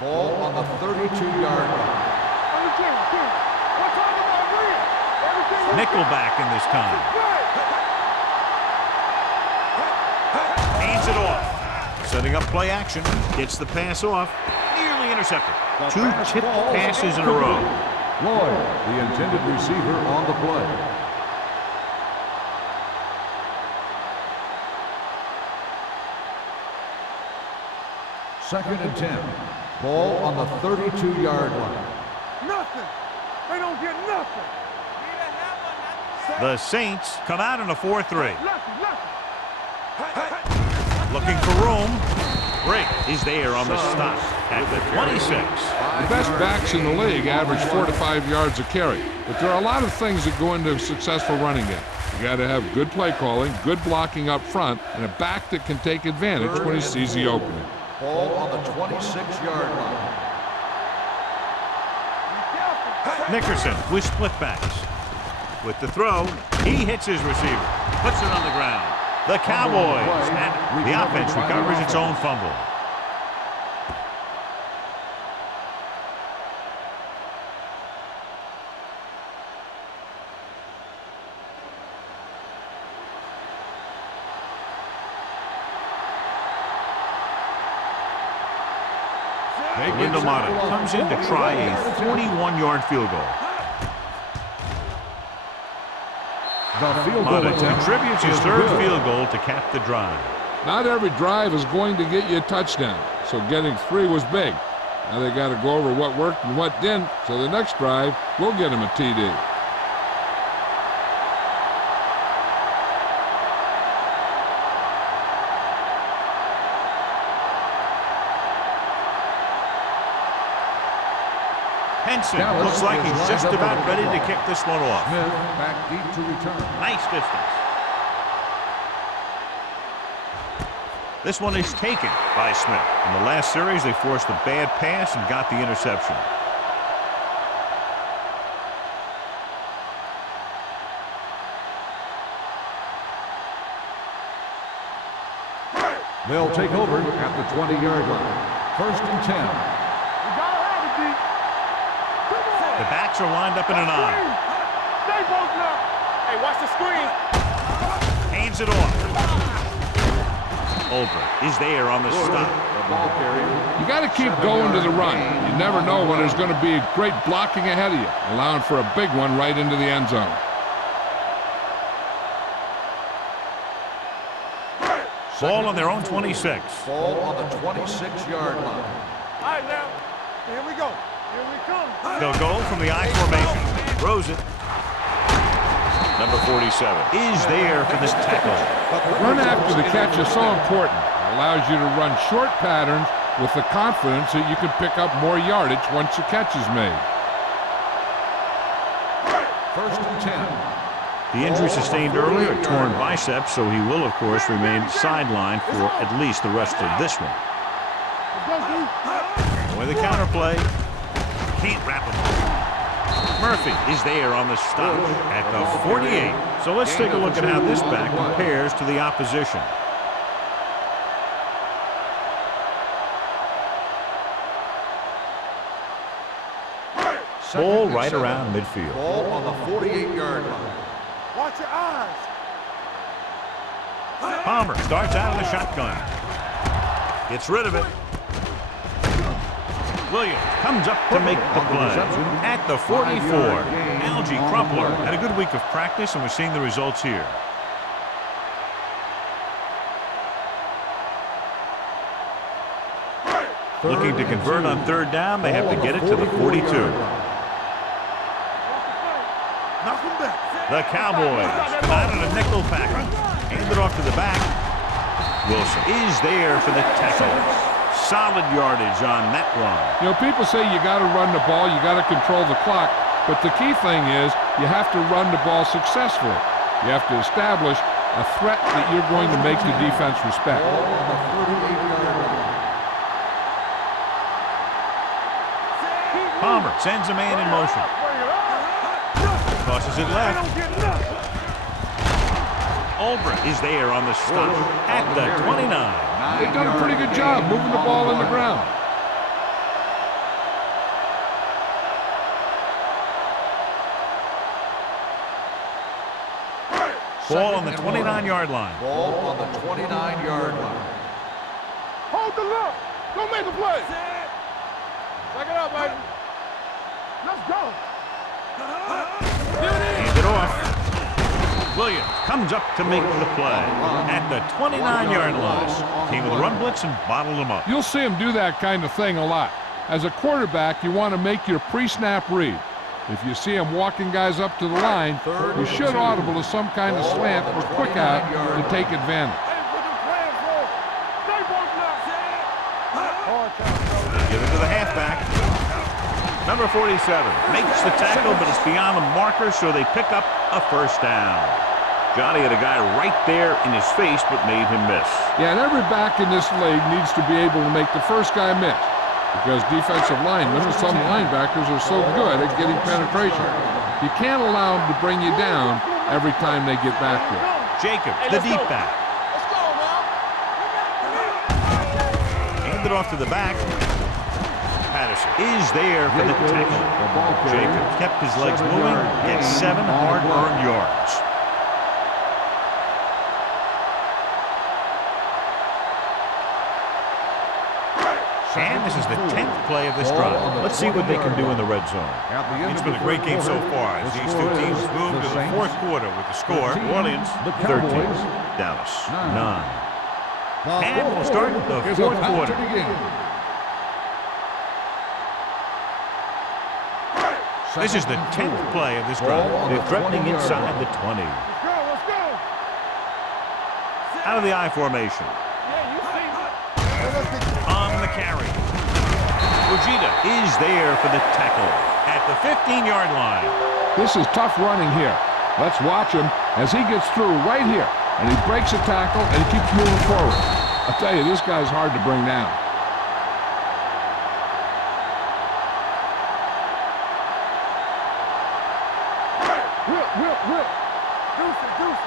Ball on the 32-yard line. Nickelback in this time. Hands it off. Setting up play action. Gets the pass off. Nearly intercepted. Two tipped passes in a row. Lloyd, the intended receiver on the play. Second and 10. Ball on the 32-yard line. Nothing. They don't get nothing. The Saints come out in a 4-3. Looking for room. Break is there on the stop at the 26. The best backs in the league average 4 to 5 yards a carry. But there are a lot of things that go into a successful running game. You got to have good play calling, good blocking up front, and a back that can take advantage when he sees the opening. Ball on the 26-yard line. Nickerson with split backs. With the throw, he hits his receiver. Puts it on the ground. The Cowboys and the offense recovers its own fumble. Lindomata comes in to try a 41-yard field goal. Mata contributes his third field goal to cap the drive. Not every drive is going to get you a touchdown, so getting 3 was big. Now they got to go over what worked and what didn't, so the next drive will get him a TD. Henson looks like he's just about ready to kick this one off. Smith back deep to return. Nice distance. This one is taken by Smith. In the last series, they forced a bad pass and got the interception. They'll take over at the 20-yard line. First and 10. The backs are lined up in an eye. Stay both now. Hey, watch the screen. Hands it off. Olbrich is there on the stop. The ball carrier. You got to keep going to the run. You never know when there's going to be great blocking ahead of you, allowing for a big one right into the end zone. Ball on their own 26. Ball on the 26-yard line. All right, now. Here we go. Here we come. They'll go from the I formation. Throws it. Number 47 is there for this tackle. Run after the catch is so important. It allows you to run short patterns with the confidence that you can pick up more yardage once the catch is made. First and 10. The injury sustained earlier, a torn biceps, so he will, of course, remain sidelined for at least the rest of this one. With a counterplay, can't wrap him up. Murphy is there on the stop at the 48. So let's take a look at how this back compares to the opposition. Ball right around midfield. Ball on the 48-yard line. Watch your eyes. Palmer starts out of the shotgun. Gets rid of it. Williams comes up to make the play at the 44. Algie Crumpler had a good week of practice, and we're seeing the results here. Looking to convert on third down, they have to get it to the 42. The Cowboys out of the nickel package. Hand it off to the back. Wilson is there for the tackle. Solid yardage on that run. You know, people say you got to run the ball, you got to control the clock, but the key thing is you have to run the ball successfully. You have to establish a threat that you're going to make the defense respect. Palmer sends a man in motion. Tosses it left. Ulbrich is there on the stop at the 29. They've done a pretty good job moving the ball on the ground. Ball on the 29-yard line. Ball on the 29-yard line. Hold the look. Go make a play. Check it out, baby. Let's go. Hand it off. Williams comes up to make the play at the 29-yard line. Came with a run blitz and bottled him up. You'll see him do that kind of thing a lot. As a quarterback, you want to make your pre-snap read. If you see him walking guys up to the line, you should audible to some kind of slant or quick out to take advantage. Give it to the halfback. Number 47 makes the tackle, but it's beyond the marker, so they pick up a first down. Johnny had a guy right there in his face, but made him miss. Yeah, and every back in this league needs to be able to make the first guy miss, because defensive linemen and some linebackers are so good at getting penetration. You can't allow them to bring you down every time they get back there. Jacob, the deep back. Let's go, man. Hand it off to the back. Patterson is there for the tackle. Jacob kept his legs moving, gets 7 hard-earned yards. And this is the 10th play of this drive. Let's see what they can do in the red zone. It's been a great game so far as these two teams move to the fourth quarter with the score. New Orleans 13, Dallas 9. And we'll start the fourth quarter. This is the 10th play of this drive. They're threatening inside the 20. Let's go. Out of the I formation. On the carry. Fujita is there for the tackle at the 15-yard line. This is tough running here. Let's watch him as he gets through right here, and he breaks a tackle and he keeps moving forward. I tell you, this guy's hard to bring down. Will. Deuce.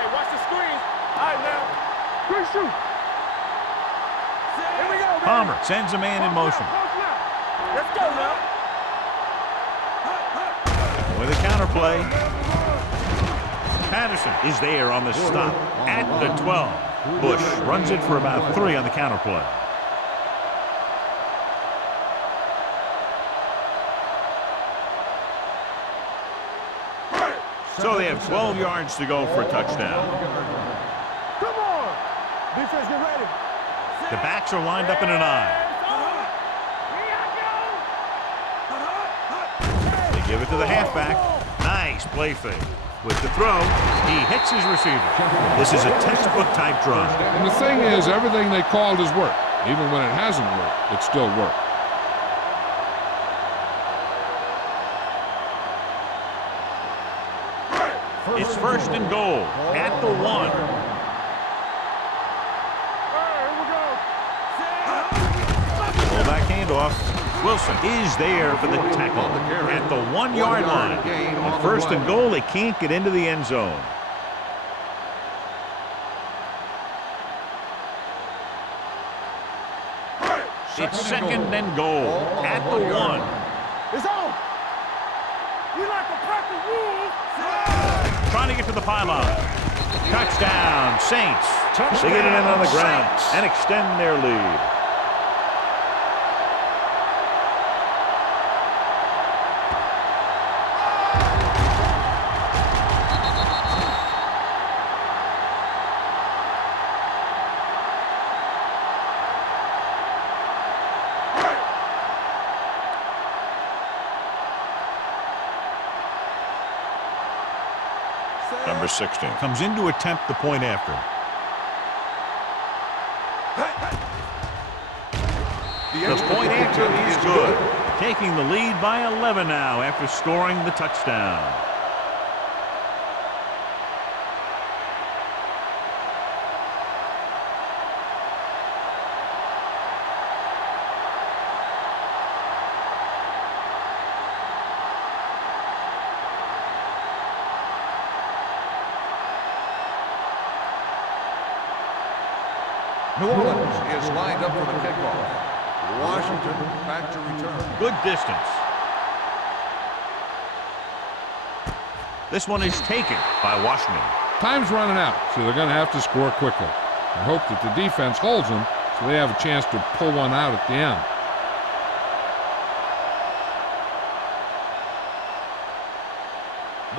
Hey, watch the screen. All right, now. Quick shoot. Here we go, baby. Palmer sends a man in motion. Let's go now. With a counterplay. Patterson is there on the stop at the 12. Bush runs it for about 3 on the counterplay. So they have 12 yards to go for a touchdown. Come on. Defense, get ready. The backs are lined up in an I. They give it to the halfback. Nice play fake. With the throw, he hits his receiver. This is a textbook type drive. And the thing is, everything they called has worked. Even when it hasn't worked, it still worked. It's first and goal at the 1. Fullback handoff. Wilson is there for the tackle at the 1-yard line. On first and goal, they can't get into the end zone. It's second and goal at the 1. It's on. We like a pack of wolves. Trying to get to the pylon. Touchdown, Saints. They get it in on the ground and extend their lead. Number 16 comes in to attempt the point after. The point after is good. Taking the lead by 11 now after scoring the touchdown. New Orleans is lined up for the kickoff. Washington back to return. Good distance. This one is taken by Washington. Time's running out, so they're going to have to score quickly. I hope that the defense holds them so they have a chance to pull one out at the end.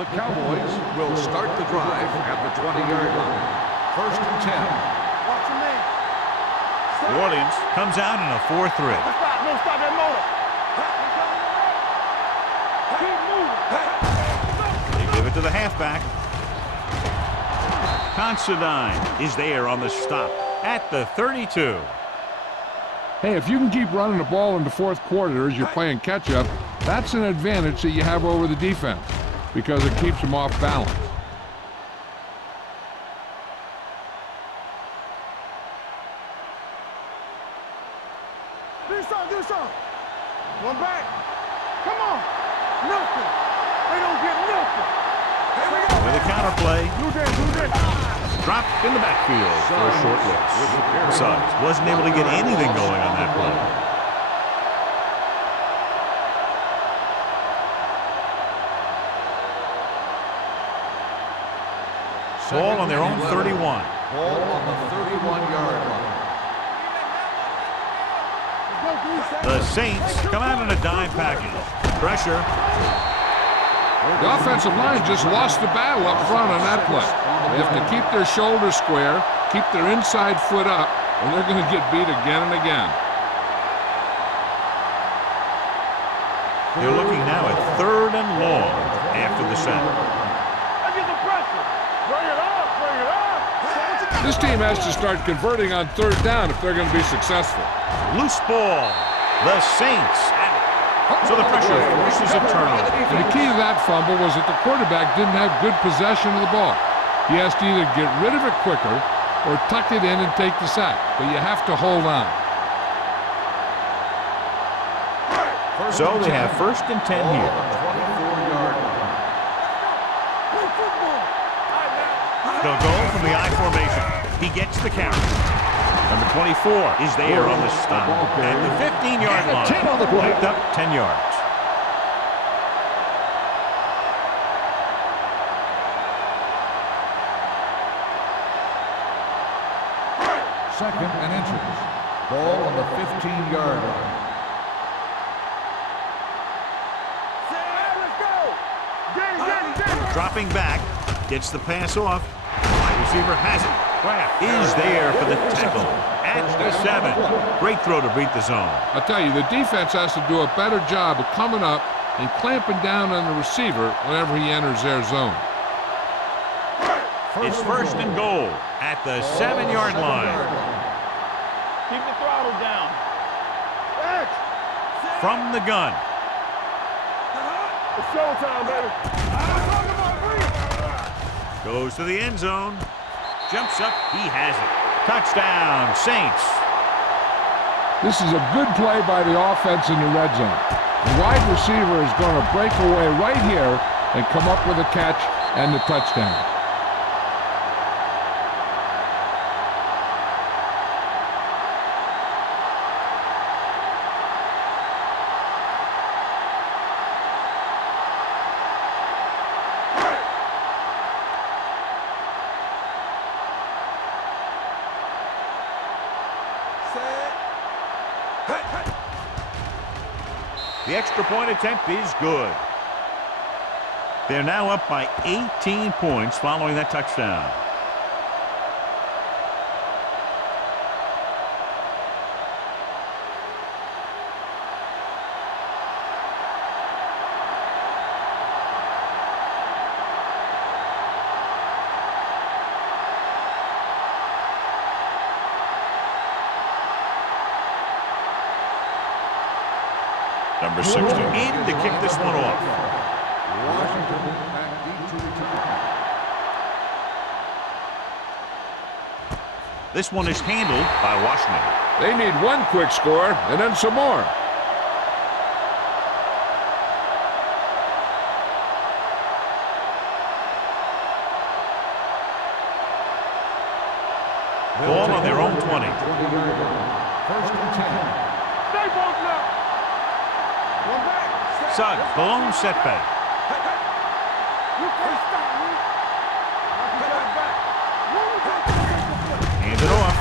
The Cowboys will start the drive at the 20-yard line. First and 10. Watch your man. New Orleans comes out in a 4-3. Stop that motor. Keep moving. They give it to the halfback. Considine is there on the stop at the 32. Hey, if you can keep running the ball in the fourth quarter as you're playing catch-up, that's an advantage that you have over the defense because it keeps them off balance. Do something. One back. Come on. Nothing. They don't get nothing. With a counter play. Do this. Dropped in the backfield for a short loss. Suggs wasn't able to get anything going on that play. Ball on their own 31. Ball on the 31-yard line. The Saints come out in a dime package. Pressure. The offensive line just lost the battle up front on that play. They have to keep their shoulders square, keep their inside foot up, and they're going to get beat again and again. They're looking now at 3rd and long after the sack. I get the pressure. Bring it up. This team has to start converting on 3rd down if they're going to be successful. Loose ball. The Saints have it. So the pressure forces a turnover. And the key to that fumble was that the quarterback didn't have good possession of the ball. He has to either get rid of it quicker or tuck it in and take the sack. But you have to hold on. So they have 1st and 10 here. 24-yard line. They'll go from the I formation. He gets the carry. Number 24 is there on the stop at the 15-yard line. Picked up 10 yards. Second and inches. Ball on the 15-yard line. Let's go. Get it. Dropping back. Gets the pass off. Wide receiver has it. Kraft is there for the tackle at the 7. Great throw to beat the zone. I'll tell you, the defense has to do a better job of coming up and clamping down on the receiver whenever he enters their zone. It's 1st and goal at the 7-yard line. Keep the throttle down. X. From the gun. It's showtime, baby. Goes to the end zone. Jumps up. He has it. Touchdown, Saints. This is a good play by the offense in the red zone. The wide receiver is going to break away right here and come up with a catch and the touchdown. The extra point attempt is good. They're now up by 18 points following that touchdown. Number 60 in to kick this one off. Washington back deep to return. This one is handled by Washington. They need one quick score and then some more. Ball on their own 20. 20-yard line. First and 10. Stay both now. One back. Suggs, the lone setback. You can't stop me. Knock each other back. Hands it off.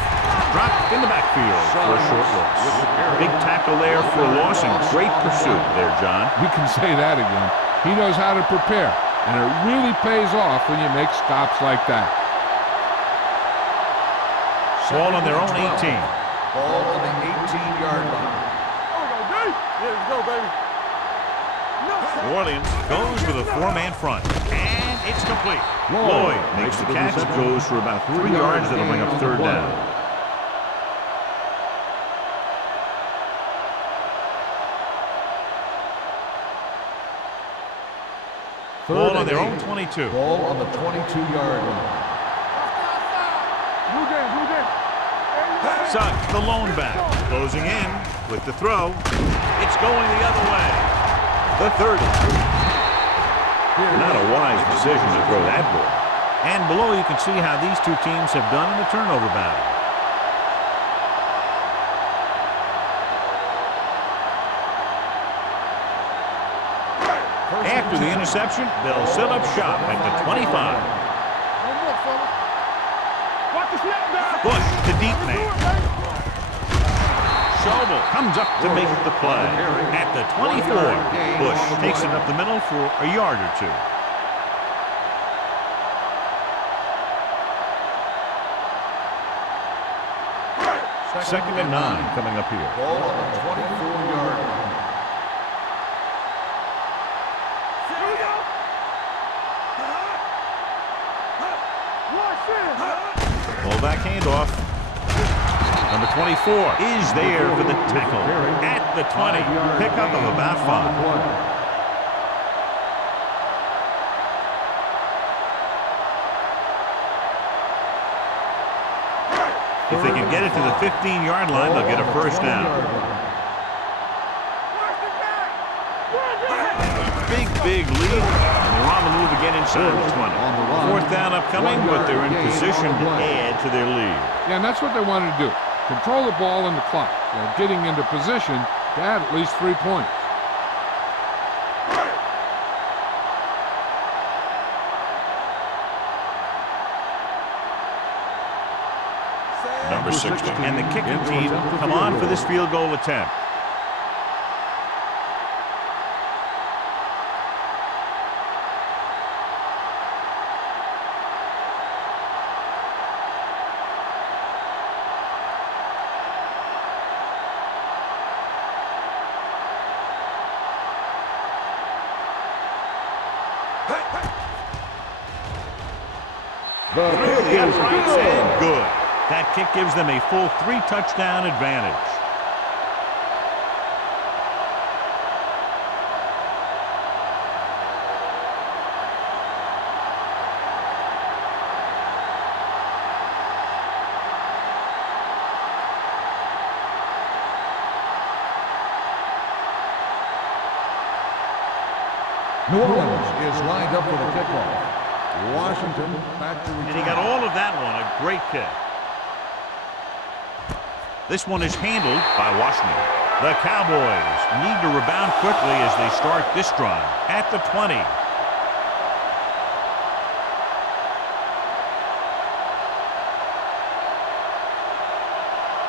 Dropped in the backfield for a short loss. Big tackle there for a loss and great pursuit there, John. We can say that again. He knows how to prepare, and it really pays off when you make stops like that. Ball on their own 18. Ball on the 18-yard line. There we go, D. Yeah, let's go, baby. New Orleans goes with a four-man front. And it's complete. Lloyd makes the catch. Goes for about 3 yards. That'll bring up third down. Ball on their own 22. Ball on the 22-yard line. Blue game, blue game. Suggs, the lone back, closing in with the throw. It's going the other way. The 30. Not a wise decision to throw that ball. And below you can see how these two teams have done in the turnover battle. After the interception, they'll set up shop at the 25. One more, fella. Watch the snap down. Bush, the deep man. Schobel comes up to make the play. At the 24, Bush takes it up the middle for a yard or two. Second and 9 coming up here. Ball on the 24-yard line. Fullback handoff. Number 24 is there for the tackle at the 20. Pickup of about 5. If they can get it to the 15-yard line, they'll get a first down. Big lead, and they're on the move again inside the 20. Fourth down upcoming, but they're in position to add to their lead. Yeah, and that's what they wanted to do. Control the ball and the clock while getting into position to add at least 3 points. Number 60. And the kicking team come on for this field goal attempt. Through the uprights and good. That kick gives them a full 3-touchdown advantage. New Orleans is lined up for the kickoff. Washington back to return. And he got all of that one. A great kick. This one is handled by Washington. The Cowboys need to rebound quickly as they start this drive at the 20.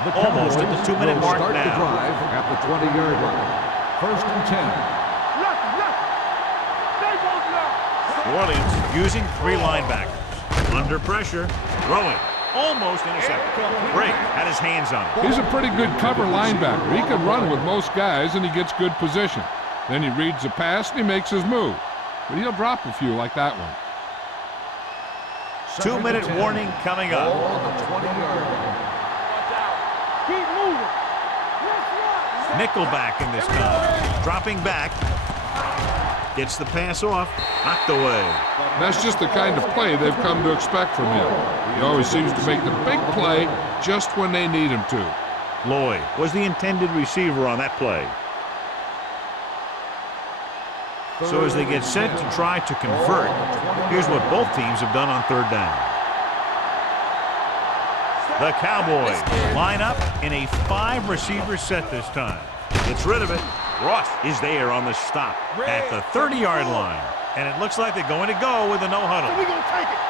The Almost at the 2-minute mark start now. the drive at the 20-yard line. First and 10. New Orleans using 3 linebackers. Under pressure. Throwing. Almost intercepted. Break had his hands on it. He's a pretty good cover linebacker. He can run with most guys, and he gets good position. Then he reads the pass, and he makes his move. But he'll drop a few like that one. 2-minute warning coming up. Ball on the 20-yard line. Keep moving. Nickelback in this time. Dropping back. Gets the pass off. Knocked away. That's just the kind of play they've come to expect from him. He always seems to make the big play just when they need him to. Lloyd was the intended receiver on that play. So as they get set to try to convert, here's what both teams have done on 3rd down. The Cowboys line up in a 5-receiver set this time. Gets rid of it. Ross is there on the stop at the 30-yard line. And it looks like they're going to go with a no-huddle. We're going to take it.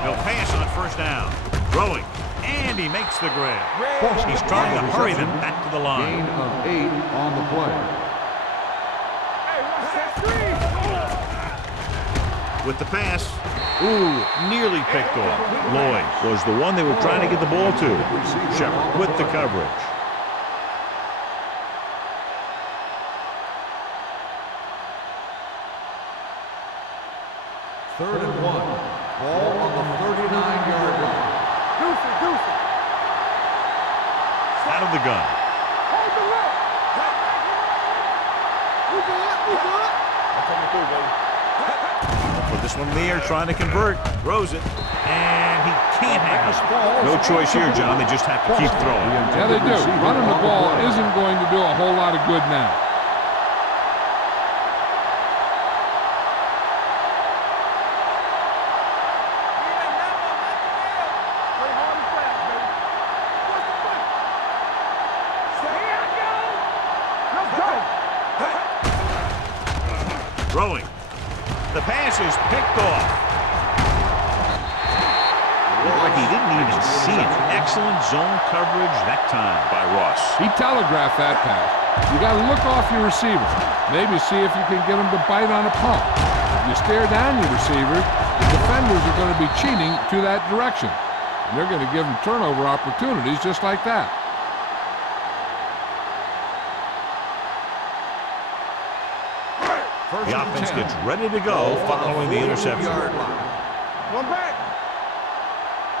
He'll pass on 1st down. Throwing. And he makes the grab. He's trying to hurry them back to the line. Gain of 8 on the play. Hey, watch that screen. With the pass. Ooh, nearly picked off. Lloyd was the one they were trying to get the ball to. Shepard with the coverage. Third and 1. Ball on the 39-yard line. Deuce it. Out of the gun. Hold the rope. We good. I'm coming through, baby. Put this one in the air, trying to convert. Throws it. And he can't hang it. No choice here, John. They just have to keep throwing. Yeah, they do. Running the ball isn't going to do a whole lot of good now. Play hard and fast, baby. What's the play? Here I go. Let's go. Throwing. The pass is picked off. Looked like he didn't even see it. Excellent zone coverage that time by Ross. He telegraphed that pass. You got to look off your receiver. Maybe see if you can get him to bite on a pump. If you stare down your receiver, the defenders are going to be cheating to that direction. And they're going to give him turnover opportunities just like that. The offense gets ready to go following the interception. One back.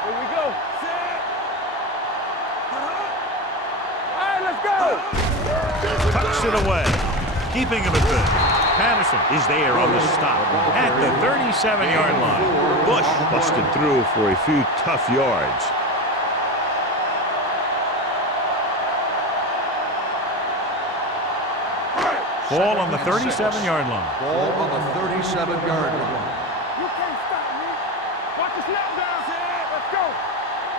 Here we go. Set. All right, let's go. Tucks it away. Keeping him at bay. Patterson is there on the stop at the 37-yard line. Bush busted through for a few tough yards. Ball on the 37-yard line. Ball on the 37-yard line. You can't stop me. Watch the snap down. Let's go.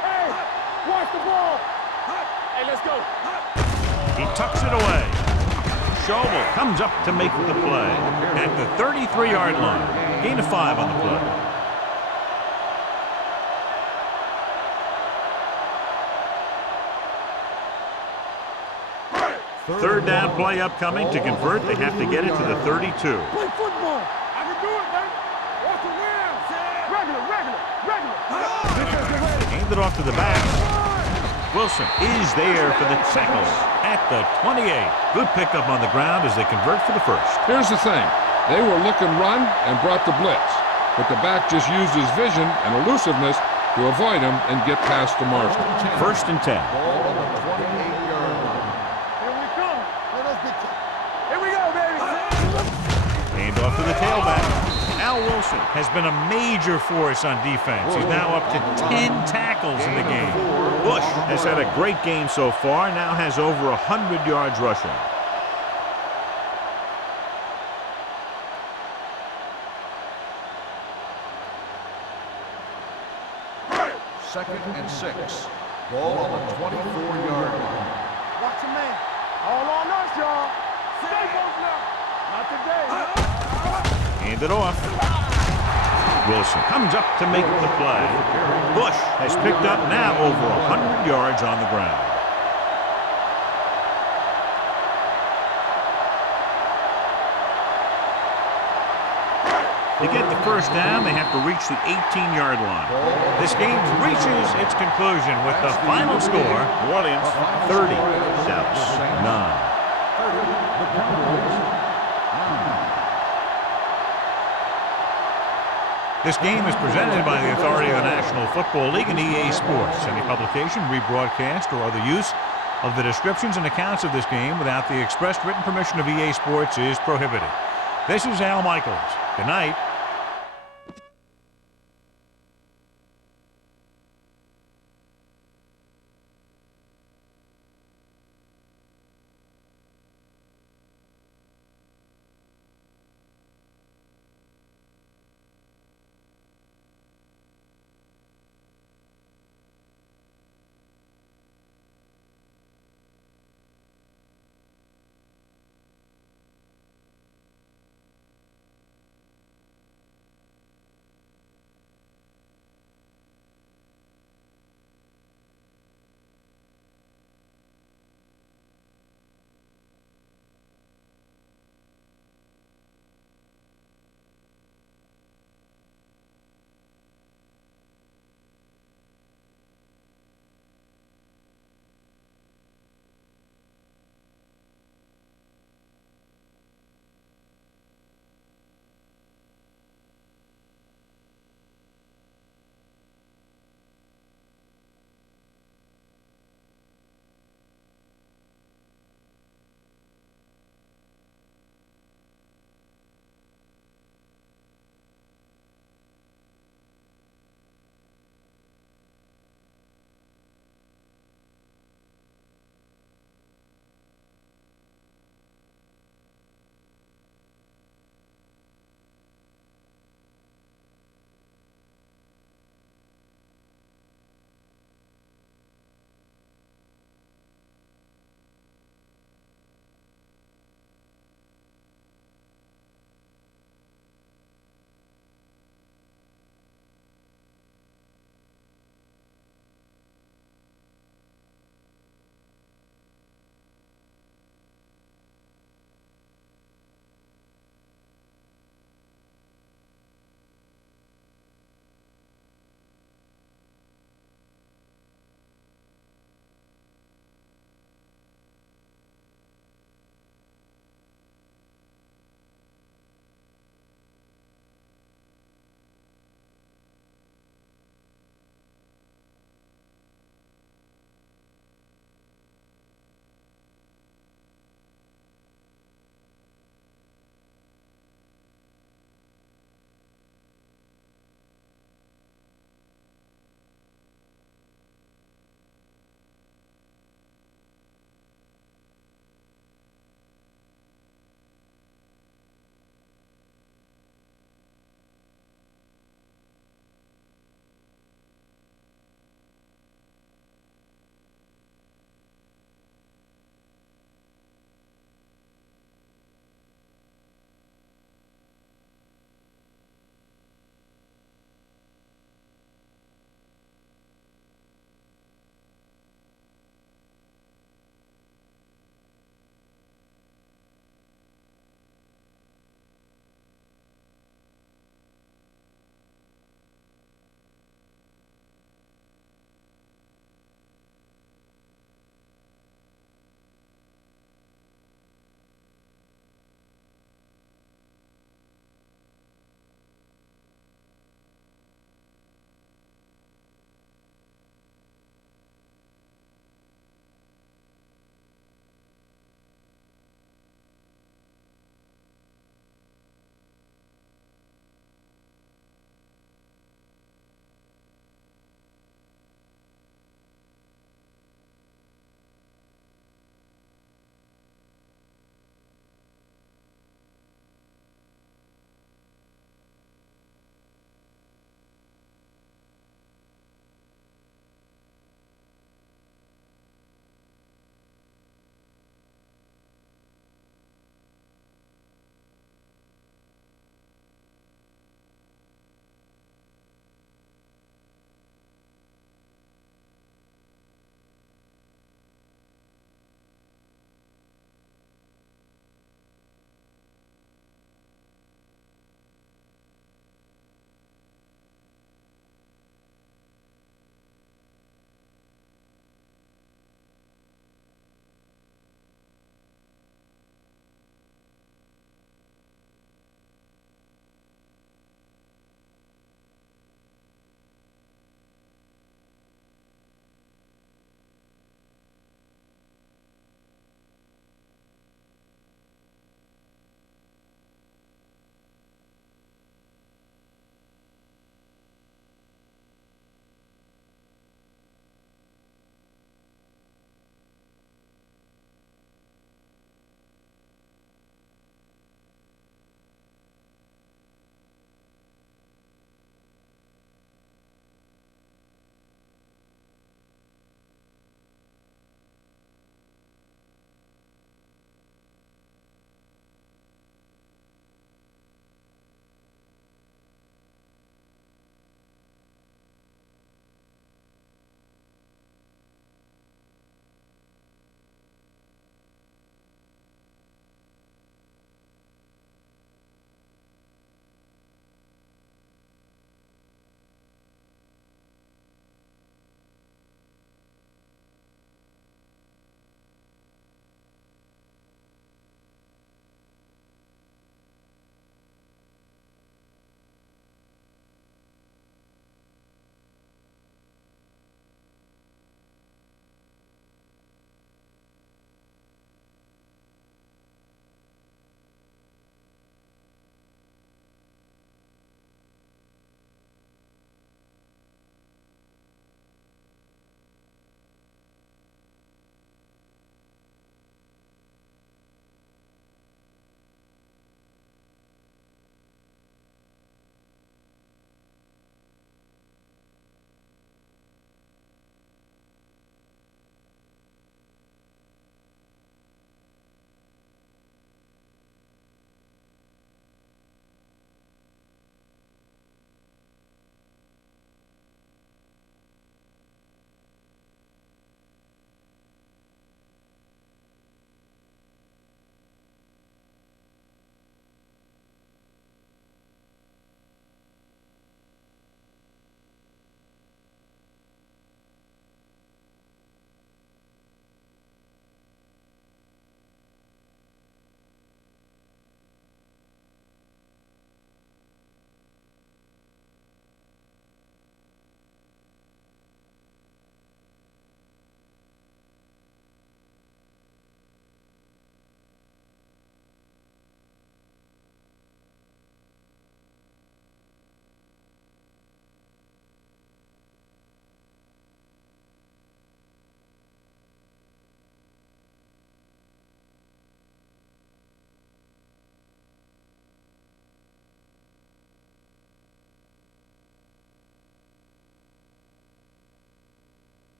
Hey, watch the ball. Hey, let's go. He tucks it away. Schobel comes up to make the play at the 33-yard line. Gain of 5 on the play. Third down play upcoming. To convert, they have to get it to the 32. Play football. I can do it, baby. Watch the wheels. Regular. Hand it off to the back. Wilson is there for the tackle at the 28. Good pickup on the ground as they convert for the first. Here's the thing. They were looking run and brought the blitz. but the back just used his vision and elusiveness to avoid him and get past the marker. 1st and 10. Ball on the 28-yard line. Here we come. Here we go, baby. Hand off to the tailback. Al Wilson has been a major force on defense. He's now up to 10 tackles in the game. Bush has had a great game so far, now has over 100 yards rushing. Second and 6. Ball on the 24-yard line. Watch your man. All on us, y'all. Staples now. Not today. Hand it off. Wilson comes up to make the play. Bush has picked up now over 100 yards on the ground. To get the first down, they have to reach the 18-yard line. This game reaches its conclusion with the final score, New Orleans 30, Dallas 9. This game is presented by the authority of the National Football League and EA Sports. Any publication, rebroadcast, or other use of the descriptions and accounts of this game without the expressed written permission of EA Sports is prohibited. This is Al Michaels. Good night.